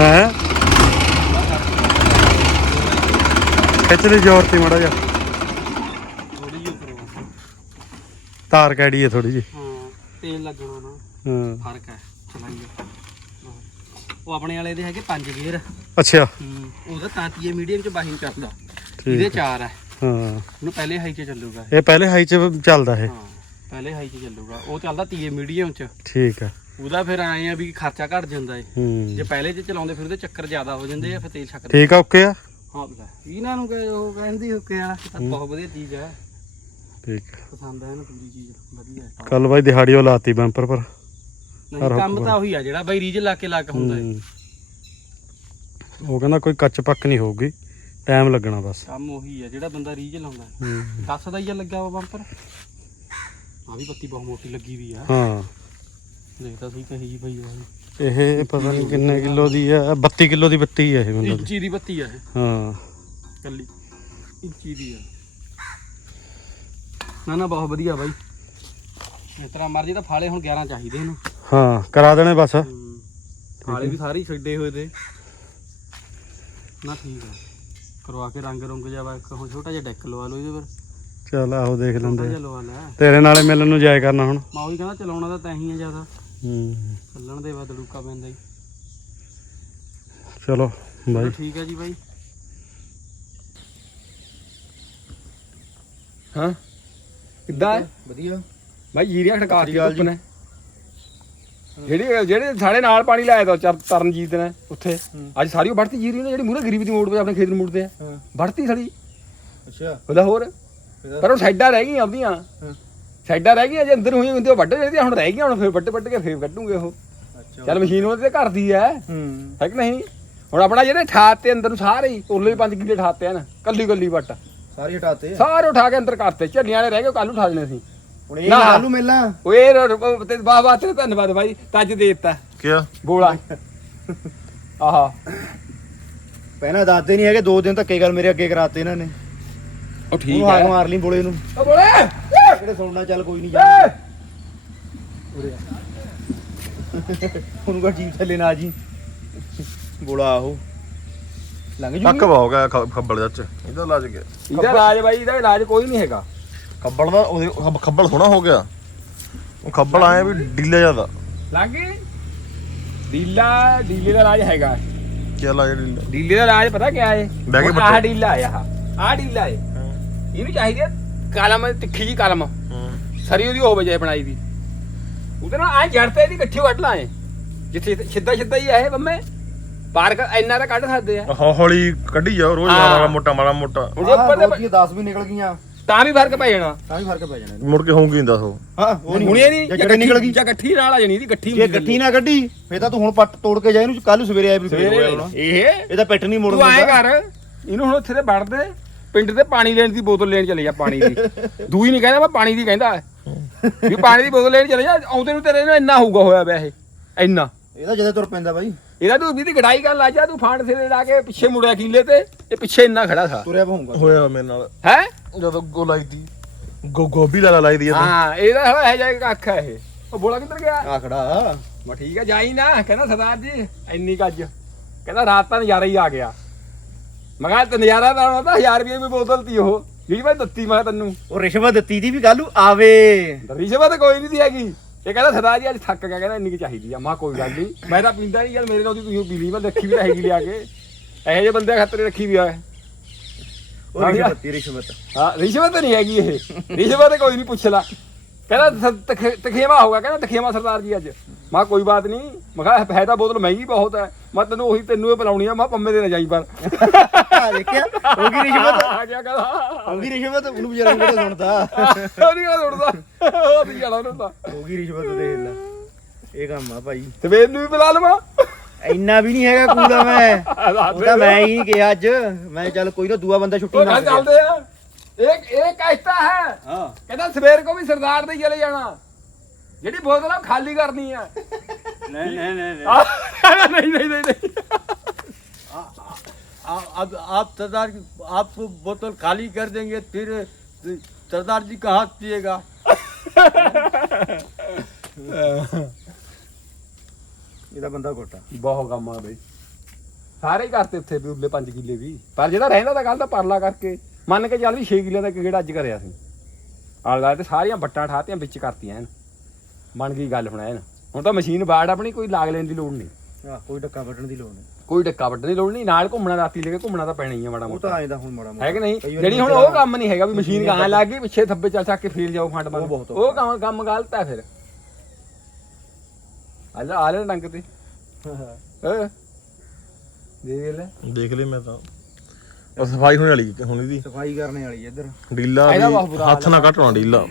E: ਹੈ? ਖਿੱਚ ਦੇ ਜ਼ੋਰ ਤੇ ਮੜਾ ਜਾ
C: ਥੋੜੀ ਜਿਹੀ ਕਰੋ
E: ਤਾਰ ਕੈੜੀ ਹੈ ਥੋੜੀ ਜੀ
C: ਹਾਂ ਤੇਲ ਲੱਗਣਾ ਨਾ।
E: ਹਾਂ।
C: ਫ਼ਰਕ ਹੈ ਚਲਾਈਏ। ਉਹ ਆਪਣੇ ਵਾਲੇ ਦੇ ਹੈਗੇ 5 ਗੇਅਰ।
E: ਅੱਛਾ।
C: ਹੂੰ ਉਹਦਾ ਤਾਂਤੀਏ ਮੀਡੀਅਮ ਚ ਬਾਹੀ ਚੱਲਦਾ ਇਹਦੇ 4 ਹੈ।
E: ਹਾਂ।
C: ਉਹਨੂੰ ਪਹਿਲੇ ਹਾਈ ਚ ਚੱਲੂਗਾ।
E: ਇਹ ਪਹਿਲੇ ਹਾਈ ਚ ਚੱਲਦਾ ਇਹ।
C: ਹਾਂ ਪਹਿਲੇ ਹਾਈ ਚ ਚੱਲੂਗਾ। ਉਹ ਚੱਲਦਾ ਤੀਏ ਮੀਡੀਅਮ ਚ।
E: ਠੀਕ ਹੈ।
C: ਉਹਦਾ ਫਿਰ ਆਏ ਆ ਵੀ ਖਰਚਾ ਘਟ ਜਾਂਦਾ ਏ।
E: ਹੂੰ।
C: ਜੇ ਪਹਿਲੇ ਚ ਚਲਾਉਂਦੇ ਫਿਰ ਉਹਦੇ ਚੱਕਰ ਜ਼ਿਆਦਾ ਹੋ ਜਾਂਦੇ ਆ ਫਿਰ ਤੇਲ ਛੱਕ
E: ਠੀਕ ਆ ਓਕੇ ਆ?
C: ਹਾਂ ਇਹਨਾਂ ਨੂੰ ਕਹੇ ਉਹ ਕਹਿੰਦੀ ਹੁੱਕੇ ਵਾਲਾ ਇਹ ਤਾਂ ਬਹੁਤ ਵਧੀਆ ਚੀਜ਼ ਹੈ
E: ਠੀਕ।
C: ਪਸੰਦ ਹੈ ਨਾ ਪੂਰੀ ਚੀਜ਼। ਵਧੀਆ ਹੈ
E: ਕੱਲ ਬਾਈ ਦਿਹਾੜੀ ਉਹ ਲਾਤੀ ਬੰਪਰ ਪਰ।
C: ਨਹੀਂ ਕੰਮ ਤਾਂ ਉਹੀ ਆ ਜਿਹੜਾ ਬਾਈ ਰੀਜ ਲਾ ਕੇ ਲੱਗ ਹੁੰਦਾ ਹੂੰ।
E: ਉਹ ਕਹਿੰਦਾ ਕੋਈ ਕੱਚ ਪੱਕ ਨਹੀਂ ਹੋਊਗੀ ਟਾਈਮ ਲੱਗਣਾ ਬਸ।
C: ਕੰਮ ਉਹੀ ਆ ਜਿਹੜਾ ਬੰਦਾ ਰੀਜ ਲਾਉਂਦਾ ਹੈ।
E: ਹੂੰ।
C: ਹੀ ਆ ਲੱਗਾ ਵਾ ਬੰਪਰ। ਆ ਵੀ ਪੱਤੀ ਬਹੁਤ ਮੋਟੀ ਲੱਗੀ ਵੀ ਆ।
E: ਹਾਂ।
C: ਦੇਖਦਾ ਸੀ ਕਹੀ ਜੀ ਪਈ ਆ।
E: ਇਹ ਪਤਾ ਨਹੀਂ ਕਿੰਨੇ ਕਿਲੋ ਦੀ ਆ 32 ਕਿਲੋ ਦੀ ਬੱਤੀ ਆ ਇਹ ਮੈਨੂੰ ਲੱਗਦਾ।
C: ਇੰਚੀ ਦੀ ਬੱਤੀ ਆ ਇਹ।
E: ਹਾਂ।
C: ਕੱਲੀ ਇੰਚੀ ਦੀ ਆ। ਨਾ ਨਾ ਬਹੁਤ ਵਧੀਆ ਬਾਈ। ਇਸ ਤਰ੍ਹਾਂ ਮਰਜ਼ੀ ਤਾਂ ਫਾਲੇ ਹੁਣ 11 ਚਾਹੀਦੇ ਇਹਨੂੰ।
E: ਹਾਂ ਕਰਾ ਦੇਣੇ ਬਸ।
C: ਫਾਲੇ ਵੀ ਸਾਰੇ ਹੀ ਛੱਡੇ ਹੋਏ ਤੇ। ਨਾ ਠੀਕ ਆ। ਕਰਵਾ ਕੇ ਰੰਗ ਰੁੰਗ ਜਾਵਾ ਇੱਕ ਹੁਣ ਛੋਟਾ ਜਿਹਾ ਡੈਕ ਲਵਾ ਲਓ ਇਹਦੇ ਪਰ।
E: ਚੱਲ ਆਹੋ ਦੇਖ
C: ਛੋਟਾ
E: ਲੈਂਦੇ
C: ਜਿਹਾ
E: ਆ।
C: ਲਵਾ ਲੈ।
E: ਤੇਰੇ ਨਾਲੇ ਮਿਲਣ ਨੂੰ ਜਾਇਆ ਕਰਨਾ ਹੁਣ।
C: ਮੈਂ ਉਹੀ ਕਹਿੰਦਾ ਚਲਾਉਣਾ ਤਾਂ ਤੈਂ ਹੀ ਆ ਜ਼ਿਆਦਾ।
E: ਹੂੰ।
C: ਚੱਲਣ ਦੇ ਬਾਅਦ ਡੂਕਾ ਪੈਂਦਾ ਹੀ
E: ਚਲੋ ਬਾਈ।
C: ਠੀਕ ਆ ਜੀ ਬਾਈ।
A: ਹਾਂ। ਕਿੱਦਾਂ?
E: ਵਧੀਆ।
A: ਭਾਈ ਜੀਰੀਆਂ ਖੜਕਾ ਕੇ ਧੁੱਪ ਨੇ। ਜਿਹੜੀ ਜਿਹੜੇ ਸਾਡੇ ਨਾਲ ਪਾਣੀ ਲਾਇਆ ਤਾ ਚਰ- ਤਰਨਜੀਤ ਨੇ ਉੱਥੇ। ਅੱਜ ਸਾਰੀ ਉਹ ਵੜਤੀ ਜੀਰੀ ਨੇ ਜਿਹੜੀ ਮੂਰੇ ਗਰੀਬੀ ਦੀ ਮੋੜ ਤੇ ਆਪਣੇ ਖੇਤ ਨੂੰ ਮੁੜਦੇ ਆ। ਵੜਤੀ ਸਾਰੀ।
E: ਅੱਛਾ।
A: ਉਹਦਾ ਹੋਰ। ਪਰ ਉਹ ਸਾਈਡਾਂ ਰਹਿ ਗਈਆਂ ਆਪਦੀਆਂ। ਸਾਈਡਾਂ ਰਹਿ ਗਈਆਂ ਜੇ ਅੰਦਰ ਹੋਈਆਂ ਹੁੰਦੀਆਂ ਉਹ ਵੱਢ ਜਾਂਦੀਆਂ ਹੁਣ ਰਹਿ ਗਈਆਂ ਹੁਣ ਫੇਰ ਵੱਢ ਵੱਢ ਕੇ ਫੇਰ ਕੱਢੂਗੇ ਉਹ। ਚੱਲ ਮਸ਼ੀਨ ਉਹਦੇ ਤੇ ਘਰ ਦੀ ਐ।
E: ਹੂੰ।
A: ਹੈ ਕਿ ਨਹੀਂ? ਹੁਣ ਆਪਣਾ ਜਿਹੜੇ ਠਾਤ ਤੇ ਅੰਦਰ ਨੂੰ ਸਾਰੇ ਹੀ ਉਰਲੇ 5 ਕਿੱਲੇ ਠਾਤੇ ਆ ਨਾ ਕੱਲੀ ਕੱਲੀ ਵੱਟ।
E: ਸਾਰੀ ਹਟਾਤੇ
A: ਸਾਰੇ ਉਠਾ ਕੇ ਅੰਦਰ ਕਰਤੇ ਝੱਲੀਆਂ ਵਾਲੇ ਰਹਿ ਗਏ ਕੱਲ ਉਠਾ ਦੇਣੇ ਸੀ।
E: ਹੁਣ
A: ਇਹ ਕੱਲ੍ਹ
E: ਮਿਲਣਾ
A: ਓਏ ਰੋ- ਤੇ ਵਾਹ ਵਾਹ ਤੇਰੇ ਧੰਨਵਾਦ ਭਾਈ ਤੱਜ ਦੇ ਦਿੱਤਾ।
E: ਕਿਆ?
A: ਬੋਲਾ। ਆਹਾ।
E: ਪਹਿਲਾਂ ਦੱਸਦੇ ਨਹੀਂ ਹੈਗੇ ਦੋ ਦਿਨ ਧੱਕੇ ਗੱਲ ਮੇਰੇ ਅੱਗੇ ਕਰਾਤੇ ਇਹਨਾਂ ਨੇ।
A: ਉਹ ਠੀਕ ਹੈ
E: ਮਾਰ ਲਈ ਬੋਲੇ ਨੂੰ।
A: ਉਹ ਬੋਲੇ!
E: ਕਿਹੜੇ ਸੁਣਨਾ ਚੱਲ ਕੋਈ ਨਹੀਂ
A: ਏ!
E: ਉਹਨੂੰ ਕਹ ਜੀਪ ਥੱਲੇ ਨਾ ਜੀ। ਬੋਲਾ ਆਹੋ ਲੰਘ ਜੂ
F: ਟੱਕ ਹੋ ਗਿਆ ਖ- ਖੱਬਲ ਜੱਚ। ਇਹਦਾ ਇਲਾਜ ਗਿਆ
A: ਇਹਦਾ ਇਲਾਜ ਬਾਈ ਇਹਦਾ ਇਲਾਜ ਕੋਈ ਨਹੀਂ ਹੈਗਾ।
F: ਖੱਬਲ ਦਾ ਉਹਦੇ ਖੱਬ- ਖੱਬਲ ਥੋੜਾ ਹੋ ਗਿਆ। ਉਹ ਖੱਬਲ ਆਇਆ ਵੀ ਜ਼ਿਆਦਾ।
A: ਲੱਗ ਡੀਲਾ ਡੀਲੇ ਦਾ ਇਲਾਜ ਹੈਗਾ।
F: ਕੀ ਇਲਾਜ ਢਿੱਲਾ
A: ਡੀਲੇ ਦਾ? ਇਲਾਜ ਪਤਾ ਕਿਆ ਹੈ?
F: ਬਹਿ ਕੇ
A: ਹੁਣ ਆਹ। ਡੀਲਾ ਆ ਆਹ। ਆਹ ਡੀਲਾ ਹੈ। ਇਹਨੂੰ ਚਾਹੀਦੀ ਹੈ ਕਲਮ ਤਿੱਖੀ ਜੀ ਕਲਮ। ਸਰੀ ਉਹਦੀ ਹੋਵੇ ਜੇ ਬਣਾਈ ਦੀ। ਉਹਦੇ ਨਾਲ ਆ ਜੜ ਤੇ ਇਹਦੀ ਇਕੱਠੀ ਵੱਢ ਲਾਏ ਜਿੱਥੇ ਸਿੱਧਾ ਸਿੱਧਾ ਹੀ ਆ ਇਹ ਬੰਮੇ। ਪਾਰਕ ਇੰਨਾ ਤਾਂ ਕੱਢ ਸਕਦੇ ਆ।
F: ਹੌ- ਹੌਲੀ ਕੱਢੀ ਜਾਓ ਰੋਜ਼
A: ਹਾਂ।
F: ਮਾੜਾ ਮੋਟਾ ਮਾੜਾ ਮੋਟਾ।
A: ਹੁਣ ਜੇ ਉੱਪਰ ਤੇ
E: 10 ਵੀ ਨਿਕਲ ਗਈਆਂ।
A: ਤਾਂ ਵੀ ਫ਼ਰਕ ਪੈ ਜਾਣਾ।
E: ਤਾਂ ਵੀ ਫ਼ਰਕ ਪੈ ਜਾਣਾ।
F: ਮੁੜ ਕੇ ਹੋਊਗੀ ਨਹੀਂ ਦੱਸੋ
E: ਹਾਂ ਉਹ
A: ਹੁਣੇ ਨਹੀਂ
E: ਜੇ ਨਿਕਲ ਗਈ।
A: ਜਾਂ ਇਕੱਠੀ ਨਾਲ ਆ ਜਾਣੀ ਇਹਦੀ ਇਕੱਠੀ
E: ਜੇ ਗੱਠੀ ਨਾ ਕੱਢੀ ਫੇਰ ਤਾਂ ਤੂੰ ਹੁਣ ਪੱਟ ਤੋੜ ਕੇ ਜਾ ਇਹਨੂੰ ਕੱਲ ਸਵੇਰੇ ਆਏ ਵੀ ਫੇਰ ਹੋਇਆ ਹੋਣਾ।
A: ਇਹ?
E: ਇਹ ਤਾਂ ਪਿੱਟ ਨਹੀਂ
A: ਤੂੰ ਆਏ ਕਰ ਇਹਨੂੰ ਹੁਣ ਉੱਥੇ ਤੇ ਵੜ ਦੇ। ਪਿੰਡ ਤੇ ਪਾਣੀ ਲੈਣ ਦੀ ਬੋਤਲ ਲੈਣ ਚਲੇ ਜਾ ਪਾਣੀ ਦੀ। ਦੂਈ ਨਹੀਂ ਕਹਿੰਦਾ ਮੈਂ ਪਾਣੀ ਦੀ ਕਹਿੰਦਾ ਵੀ ਪਾਣੀ ਦੀ ਬੋਤਲ ਲੈਣ ਚਲੇ ਜਾ ਆਉਂਦੇ ਨੂੰ ਤੇਰੇ ਨੂੰ ਇੰਨਾ ਹੋਊਗਾ ਹੋਇਆ ਪਿਆ ਇਹ ਇੰਨਾ।
E: ਇਹਦਾ ਜਦੋਂ ਤੁਰ ਪੈਂਦਾ ਬਾਈ।
A: ਇਹਦਾ ਤੂੰ ਦੀ ਗੜਾਈ ਕਰ ਲਾ ਜਾ ਤੂੰ ਫਾਂਡ ਸਿਰੇ ਲਾ ਕੇ ਪਿੱਛੇ ਮੁੜਿਆ ਕੀਲੇ ਤੇ ਇਹ ਪਿੱਛੇ ਇੰਨਾ ਖੜਾ ਥਾ।
E: ਤੁਰਿਆ ਪਊਗਾ।
F: ਹੋਇਆ ਮੇਰੇ ਨਾਲ।
A: ਹੈ?
F: ਜਦੋਂ ਗੋ ਲਾਈ ਦੀ। ਗੋ ਗੋਭੀ ਲਾ ਲਾਈ ਦੀ
A: ਹਾਂ ਇਹਦਾ ਹਲਾ ਹੈ ਜਾਏਗਾ ਅੱਖ ਹੈ ਇਹ। ਉਹ ਬੋਲਾ ਕਿੱਧਰ ਗਿਆ?
E: ਆ ਖੜਾ।
A: ਮੈਂ ਠੀਕ ਆ ਜਾਈ ਨਾ ਕਹਿੰਦਾ ਸਰਦਾਰ ਜੀ ਇੰਨੀ ਕੱਜ ਕਹਿੰਦਾ ਰਾਤ ਤਾਂ ਨਜ਼ਾਰਾ ਹੀ ਆ ਗਿਆ। ਮੈਂ ਕਿਹਾ ਤੇ ਨਜ਼ਾਰਾ ਤਾਂ ਆਉਣਾ ਤਾਂ 1000 ਰੁਪਏ ਦੀ ਬੋਤਲ ਤੀ ਉਹ। ਜਿਹੜੀ ਮੈਂ ਦਿੱਤੀ ਮੈਂ ਕਿਹਾ ਤੈਨੂੰ।
E: ਉਹ ਰਿਸ਼ਵਤ ਦਿੱਤੀ ਦੀ ਵੀ ਕੱਲੂ ਆਵੇ।
A: ਰਿਸ਼ਵਤ ਕੋਈ ਨਹੀਂ ਦੀ ਹੈਗੀ। ਇਹ ਕਹਿੰਦਾ ਸਰਦਾਰ ਜੀ ਅੱਜ ਥੱਕ ਗਿਆ ਕਹਿੰਦਾ ਇੰਨੀ ਕੀ ਚਾਹੀਦੀ ਆ। ਮਾ ਕੋਈ ਗੱਲ ਨਹੀਂ ਮੈਂ ਤਾਂ ਪੀਂਦਾ ਨਹੀਂ ਯਾਰ ਮੇਰੇ ਨਾਲ ਉਹਦੀ ਤੁਸੀਂ ਪੀ ਲਈ ਮੈਂ ਰੱਖੀ ਵੀ ਤਾਂ ਹੈਗੀ ਲਿਆ ਕੇ। ਇਹੋ ਜਿਹੇ ਬੰਦੇ ਖਾਤਰ ਰੱਖੀ ਵੀ ਆ।
E: ਉਹ ਰਿਸ਼ਵਤ ਰਿਸ਼ਵਤ।
A: ਹਾਂ ਰਿਸ਼ਵਤ ਨਹੀਂ ਹੈਗੀ ਇਹ। ਰਿਸ਼ਵਤ ਕੋਈ ਨਹੀਂ ਪੁੱਛ ਲਾ। ਕਹਿੰਦਾ ਸ- ਤਖੇਵਾ ਹੋਗਾ ਕਹਿੰਦਾ ਤਖੇਵਾ ਸਰਦਾਰ ਜੀ ਅੱਜ। ਮਾ ਕੋਈ ਬਾਤ ਨਹੀਂ। ਮੈਂ ਕਿਹਾ ਹੈ ਤਾਂ ਬੋਤਲ ਮਹਿੰਗੀ ਬਹੁਤ ਹੈ। ਮੈਂ ਤੈਨੂੰ ਉਹੀ ਤੈਨੂੰ ਇਹ ਪਿਲਾਉਣੀ ਆ ਮੈਂ ਪੰਮੇ ਦੇ ਨਾ ਜਾਈ ਪਰ।
E: ਆ ਦੇਖਿਆ ਹੋ ਗਈ ਰਿਸ਼ਵਤ।
A: ਆ ਗਿਆ ਕਹਿੰਦਾ।
E: ਹੋ ਗਈ ਰਿਸ਼ਵਤ ਉਹਨੂੰ ਵਿਚਾਰਾ ਨੂੰ ਕਿਹੜਾ ਸੁਣਦਾ?
A: ਉੜਦਾ
E: ਹੋ ਗਈ ਰਿਸ਼ਵਤ ਦੇਖ ਲੈ। ਇਹ ਕੰਮ ਆ ਭਾਈ।
A: ਤੇ ਵੇਰ ਨੂੰ ਵੀ ਬੁਲਾ ਲਵਾਂ।
E: ਇੰਨਾ ਵੀ ਨਹੀਂ ਹੈਗਾ ਕੂੜਾ ਮੈਂ। ਉਹ ਤਾਂ ਮੈਂ ਹੀ ਨਹੀਂ ਕਿਹਾ ਅੱਜ। ਮੈਂ ਚੱਲ ਕੋਈ ਨਾ ਦੂਆ ਬੰਦਾ ਛੁੱਟੀ
A: ਉਹ
E: ਮਾਰ
A: ਚੱਲਦੇ ਆ। ਇੱਕ ਇਹ ਕਹਿਤਾ ਹੈ
E: ਹਾਂ
A: ਕਹਿੰਦਾ ਸਵੇਰ ਕੋ ਵੀ ਸਰਦਾਰ ਦੇ ਹੀ ਚਲੇ ਜਾਣਾ ਜਿਹੜੀ ਬੋਤਲ ਆ ਉਹ ਖਾਲੀ ਕਰਨੀ ਆ
E: ਨਹੀਂ ਨਹੀਂ ਨਹੀਂ
A: ਆਹ, ਨਹੀਂ ਨਹੀਂ ਨਹੀਂ ਨਹੀਂ
G: अब आप सरदार की- आप बोतल खाली कर देंगे फिर सरदार जी का हाथ पिएगा
E: ਇਹਦਾ ਬੰਦਾ ਕੋਟਾ
A: ਬਹੁਤ ਕੰਮ ਆ ਬਈ ਸਾਰੇ ਹੀ ਕਰਤੇ ਉੱਥੇ ਵੀ ਉੱਲੇ 5 ਕਿੱਲੇ ਵੀ ਪਰ ਜਿਹੜਾ ਰਹਿੰਦਾ ਤਾਂ ਕੱਲ ਤਾਂ ਪਰਲਾ ਕਰਕੇ ਮੰਨ ਕੇ ਚੱਲ ਵੀ 6 ਕਿੱਲੇ ਦਾ ਕਿਹੜਾ ਅੱਜ ਕਰਿਆ ਸੀ। ਆਲਾ ਤੇ ਸਾਰੀਆਂ ਬੱਟਾਂ ਠਾਤੀਆਂ ਵਿੱਚ ਕਰਤੀਆਂ ਐਨ ਬਣ ਗਈ ਗੱਲ ਹੁਣ ਐਨ ਹੁਣ ਤਾਂ ਮਸ਼ੀਨ ਬਾੜ ਆਪਣੀ ਕੋਈ ਲਾਗ ਲੈਣ ਦੀ ਲੋੜ ਨਹੀਂ।
G: ਆਹ ਕੋਈ ਡੱਕਾ ਵੱਢਣ ਦੀ ਲੋੜ ਨਹੀਂ।
A: ਕੋਈ ਡੱਕਾ ਵੱਢਣ ਦੀ ਲੋੜ ਨਹੀਂ ਨਾਲ ਘੁੰਮਣਾ ਰਾਤੀ ਲੈ ਕੇ ਘੁੰਮਣਾ ਤਾਂ ਪੈਣਾ ਹੀ ਆ ਮਾੜਾ
G: ਉਹ
A: ਮੋਟਾ।
G: ਤਾਂ ਆਏਦਾ ਹੁਣ ਮਾੜਾ
A: ਹੈ ਕਿ ਨਹੀਂ? ਜਿਹੜੀ ਹੁਣ ਉਹ ਕੰਮ ਨਹੀਂ ਹੈਗਾ ਵੀ ਮਸ਼ੀਨ ਗਾਂ ਲੱਗ ਗਈ ਪਿੱਛੇ ਥੱਬੇ ਚੱਲ ਚੱਕ ਕੇ ਫੇਰ ਜਾਓ ਫੰਡ ਮਾਰ
G: ਉਹ ਬਹੁਤ
A: ਉਹ ਕੰਮ ਕੰਮ ਗਲਤ ਹੈ ਫਿਰ। ਅੱਲਾ ਆ ਲੈ ਡੰਗ ਤੇ। ਹਾਂ? ਦੇਖ ਲੈ।
F: ਦੇਖ ਲਈ ਮੈਂ ਤਾਂ। ਉਹ ਸਫ਼ਾਈ ਹੋਣ ਵਾਲੀ ਹੁਣ ਇਹਦੀ?
G: ਸਫ਼ਾਈ ਕਰਨੇ ਵਾਲੀ ਇੱਧਰ।
F: ਡੀਲਾ ਵੀ ਹੱਥ ਨਾ ਘਟਣਾ ਡੀਲਾ।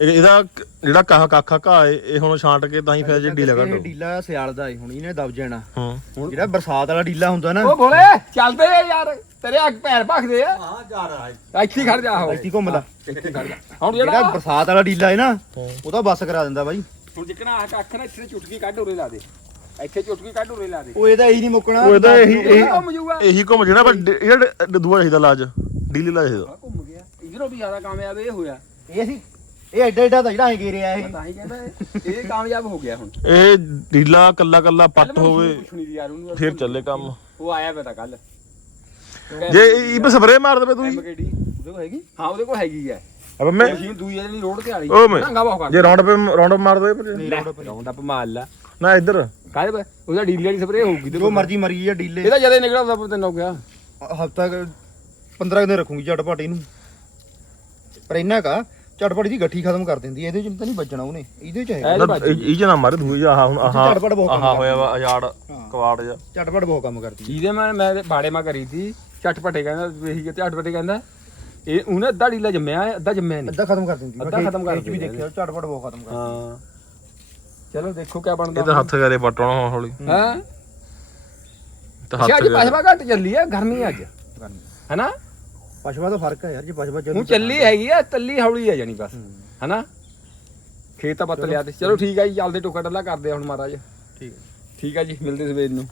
F: ਇਹ- ਇਹਦਾ ਜਿਹੜਾ ਕਾਹ ਕਾਖਾ ਘਾਹ ਏ, ਇਹ ਹੁਣ ਛਾਂਟ ਕੇ ਤਾਂ ਹੀ ਫਿਰ ਜੇ ਡੀਲਾ ਘਟੋ
G: ਡੀਲਾ ਸਿਆਲ ਦਾ ਏ, ਹੁਣ ਇਹਨੇ ਦਬ ਜਾਣਾ।
F: ਹਾਂ।
G: ਜਿਹੜਾ ਬਰਸਾਤ ਵਾਲਾ ਡੀਲਾ ਹੁੰਦਾ ਨਾ।
A: ਉਹ ਬੋਲੇ ਚੱਲਦੇ ਆ ਯਾਰ। ਤੇਰੇ ਅੱਗ ਪੈਰ ਭਖਦੇ ਆ।
H: ਹਾਂ ਜਾ ਰਹਾ
A: ਇੱਥੇ ਖੜ ਜਾ ਹੋ
G: ਇੱਥੇ ਘੁੰਮ ਲਾ।
A: ਇੱਥੇ ਖੜ ਜਾ। ਹੁਣ
G: ਜਿਹੜਾ ਬਰਸਾਤ ਵਾਲਾ ਡੀਲਾ ਹੈ। ਨਾ ਉਹਦਾ ਬੱਸ ਕਰਾ ਦਿੰਦਾ ਬਾਈ।
A: ਹੁਣ ਜਿੱਕਣਾ ਆ ਕੱਖ ਨਾ ਇੱਥੇ ਚੁਟਕੀ ਕੱਢ ਉਰੇ ਲਾ ਦੇ। ਇੱਥੇ ਚੁਟਕੀ ਕੱਢ ਉਰੇ ਲਾ ਦੇ।
G: ਉਹ ਇਹਦਾ ਇਹੀ ਨਹੀਂ ਮੁੱਕਣਾ।
F: ਉਹ ਇਹਦਾ ਇਹੀ ਇਹੀ
A: ਘੁੰਮ ਜੂਗਾ
F: ਇਹੀ ਘੁੰਮ ਜਿਹੜਾ ਪਰ ਡ- ਜਿਹੜਾ ਡ- ਦੂਆ ਚਾਹੀਦਾ ਇਲਾਜ ਡੀਲੀ ਇਲਾਜ ਚਾਹੀਦਾ
A: ਘੁੰਮ ਗਿਆ। ਇਧਰੋਂ ਵੀ ਜ਼ਿਆਦਾ ਕਾਮਯਾਬ ਇਹ ਹੋਇਆ।
G: ਇਹ ਸੀ। ਇਹ ਐਡਾ ਐਡਾ ਤਾਂ ਜਿਹੜਾ ਐ ਗੇਰਿਆ ਇਹ।
A: ਮੈਂ ਤਾਂ ਹੀ ਕਹਿੰਦਾ ਇਹ- ਇਹ ਕਾਮਯਾਬ ਹੋ ਗਿਆ ਹੁਣ।
F: ਇਹ ਡੀਲਾ ਕੱਲਾ ਕੱਲਾ ਪੱਟ
A: ਕੱਲ੍ਹ ਮੈਂ
F: ਹੋਵੇ
A: ਪੁੱਛਣੀ ਸੀ ਯਾਰ ਉਹਨੂੰ
F: ਫਿਰ ਚੱਲੇ ਕੰਮ।
A: ਉਹ ਆਇਆ ਪਤਾ ਕੱਲ
F: ਜੇ ਇਹ ਵੀ ਸਪਰੇ ਮਾਰ ਦੇਵੇ ਤੁਸੀਂ?
A: ਐਮਕੇਡੀ
G: ਉਹਦੇ ਕੋਲ ਹੈਗੀ?
A: ਹਾਂ ਉਹਦੇ ਕੋਲ ਹੈਗੀ ਹੈ
F: ਅਬ ਮੈਂ
A: ਮਸ਼ੀਨ ਦੂਈ ਜਿਹੜੀ ਰੋਡ ਤੇ ਵਾਲੀ।
F: ਉਹ ਮੈਂ
A: ਢੰਗਾ ਬਹੁਤ ਕਰ
F: ਜੇ ਰਾਉਂਡ ਪੇ ਰਾਉਂਡ ਮਾਰ ਦੇ
A: ਰੌਂਡ ਅਪ ਮਾਰ ਲਾ।
F: ਨਾ ਇੱਧਰ।
A: ਕਾਹਦੇ ਪੇ ਉਹਦਾ ਡੀਲ ਵਾਲੀ ਸਪਰੇ ਹੋਊਗੀ ਤੇ
G: ਜੋ ਮਰਜ਼ੀ ਮਰੀ ਜਾਂ ਡੀਲੇ।
A: ਇਹਦਾ ਜਦੇ ਨਿਕਲਦਾ ਪਰ ਤੈਨੂੰ ਹੋ ਗਿਆ।
G: ਹਫਤਾ 15 ਦਿਨ ਰੱਖੂਗੀ ਝਟਪਟ ਇਹਨੂੰ। ਪਰ ਇੰਨਾ ਕਾ ਝਟਪਟ ਦੀ ਗੱਠੀ ਖਤਮ ਕਰ ਦਿੰਦੀ ਹੈ, ਇਹਦੇ ਚ ਤਾਂ ਨਹੀਂ ਵੱਜਣਾ ਉਹਨੇ ਇਹਦੇ ਚ ਹੈਗਾ।
A: ਇਹ
F: ਨਾ, ਇਹ ਇਹ ਚ ਨਾ ਮਾਰੇ ਦੂਈ ਆਹ ਹੁਣ ਆਹ
G: ਝਟਪਟ ਬਹੁਤ ਕੰਮ
F: ਆਹ ਹੋਇਆ ਵਾ ਅਜਾੜ ਕਵਾੜ ਜਾ
G: ਝਟਪਟ ਬਹੁਤ ਕੰਮ ਕਰਦੀ ਹੈ
A: ਜਿਹਦੇ ਮੈਂ ਮੈਂ ਬਾੜੇ ਮਾ ਕਰੀ ਸੀ ਝਟਪਟੇ ਕਹਿੰਦਾ ਇਹੀ ਕਿ ਝਟਪਟੇ ਕਹਿੰਦਾ ਇਹ ਉਹਨੇ ਅੱਧਾ ਡੀਲਾ ਜੰਮਿਆ ਹੈ, ਅੱਧਾ ਜੰਮਿਆ ਨਹੀਂ।
G: ਅੱਧਾ ਖਤਮ ਕਰ ਦਿੰਦੀ
A: ਅੱਧਾ ਖਤਮ ਕਰ
G: ਚ ਵੀ
A: ਦਿੰਦੀ
G: ਦੇਖਿਆ ਝਟਪਟ ਬਹੁਤ ਖਤਮ ਕਰ
A: ਹਾਂ। ਚਲੋ ਦੇਖੋ ਕੀ ਬਣਦਾ
F: ਇਹ ਤਾਂ ਹੱਥ ਕਰੇ ਪਟਣਾ ਹੌਲੀ।
A: ਹਾਂ।
F: ਤਾਂ
A: ਅੱਛਾ
F: ਹੱਥ
A: ਅੱਜ
F: ਕਰੇ।
A: ਪਛਵਾ ਘੱਟ ਚੱਲੀ ਹੈ ਗਰਮੀ ਅੱਜ। ਹੈਨਾ?
G: ਪਸ਼ਵਾ ਦਾ ਫ਼ਰਕ ਹੈ ਯਾਰ ਜੇ ਪਸ਼ਵਾ
A: ਹੁਣ ਚੱਲੀ ਹੈਗੀ ਆ ਤੱਲੀ ਹੌਲੀ ਹੈ ਜਾਨੀ ਬਸ। ਹੈਨਾ? ਖੇਤ ਤਾਂ ਪੱਤ ਲਿਆ ਤੇ। ਚਲੋ ਠੀਕ ਆ ਜੀ ਚੱਲਦੇ ਟੋਕਾ ਟੱਲਾ ਕਰਦੇ ਆ ਹੁਣ ਮਹਾਰਾਜ।
G: ਠੀਕ ਹੈ
A: ਠੀਕ ਆ ਜੀ ਮਿਲਦੇ ਸਵੇਰ ਨੂੰ।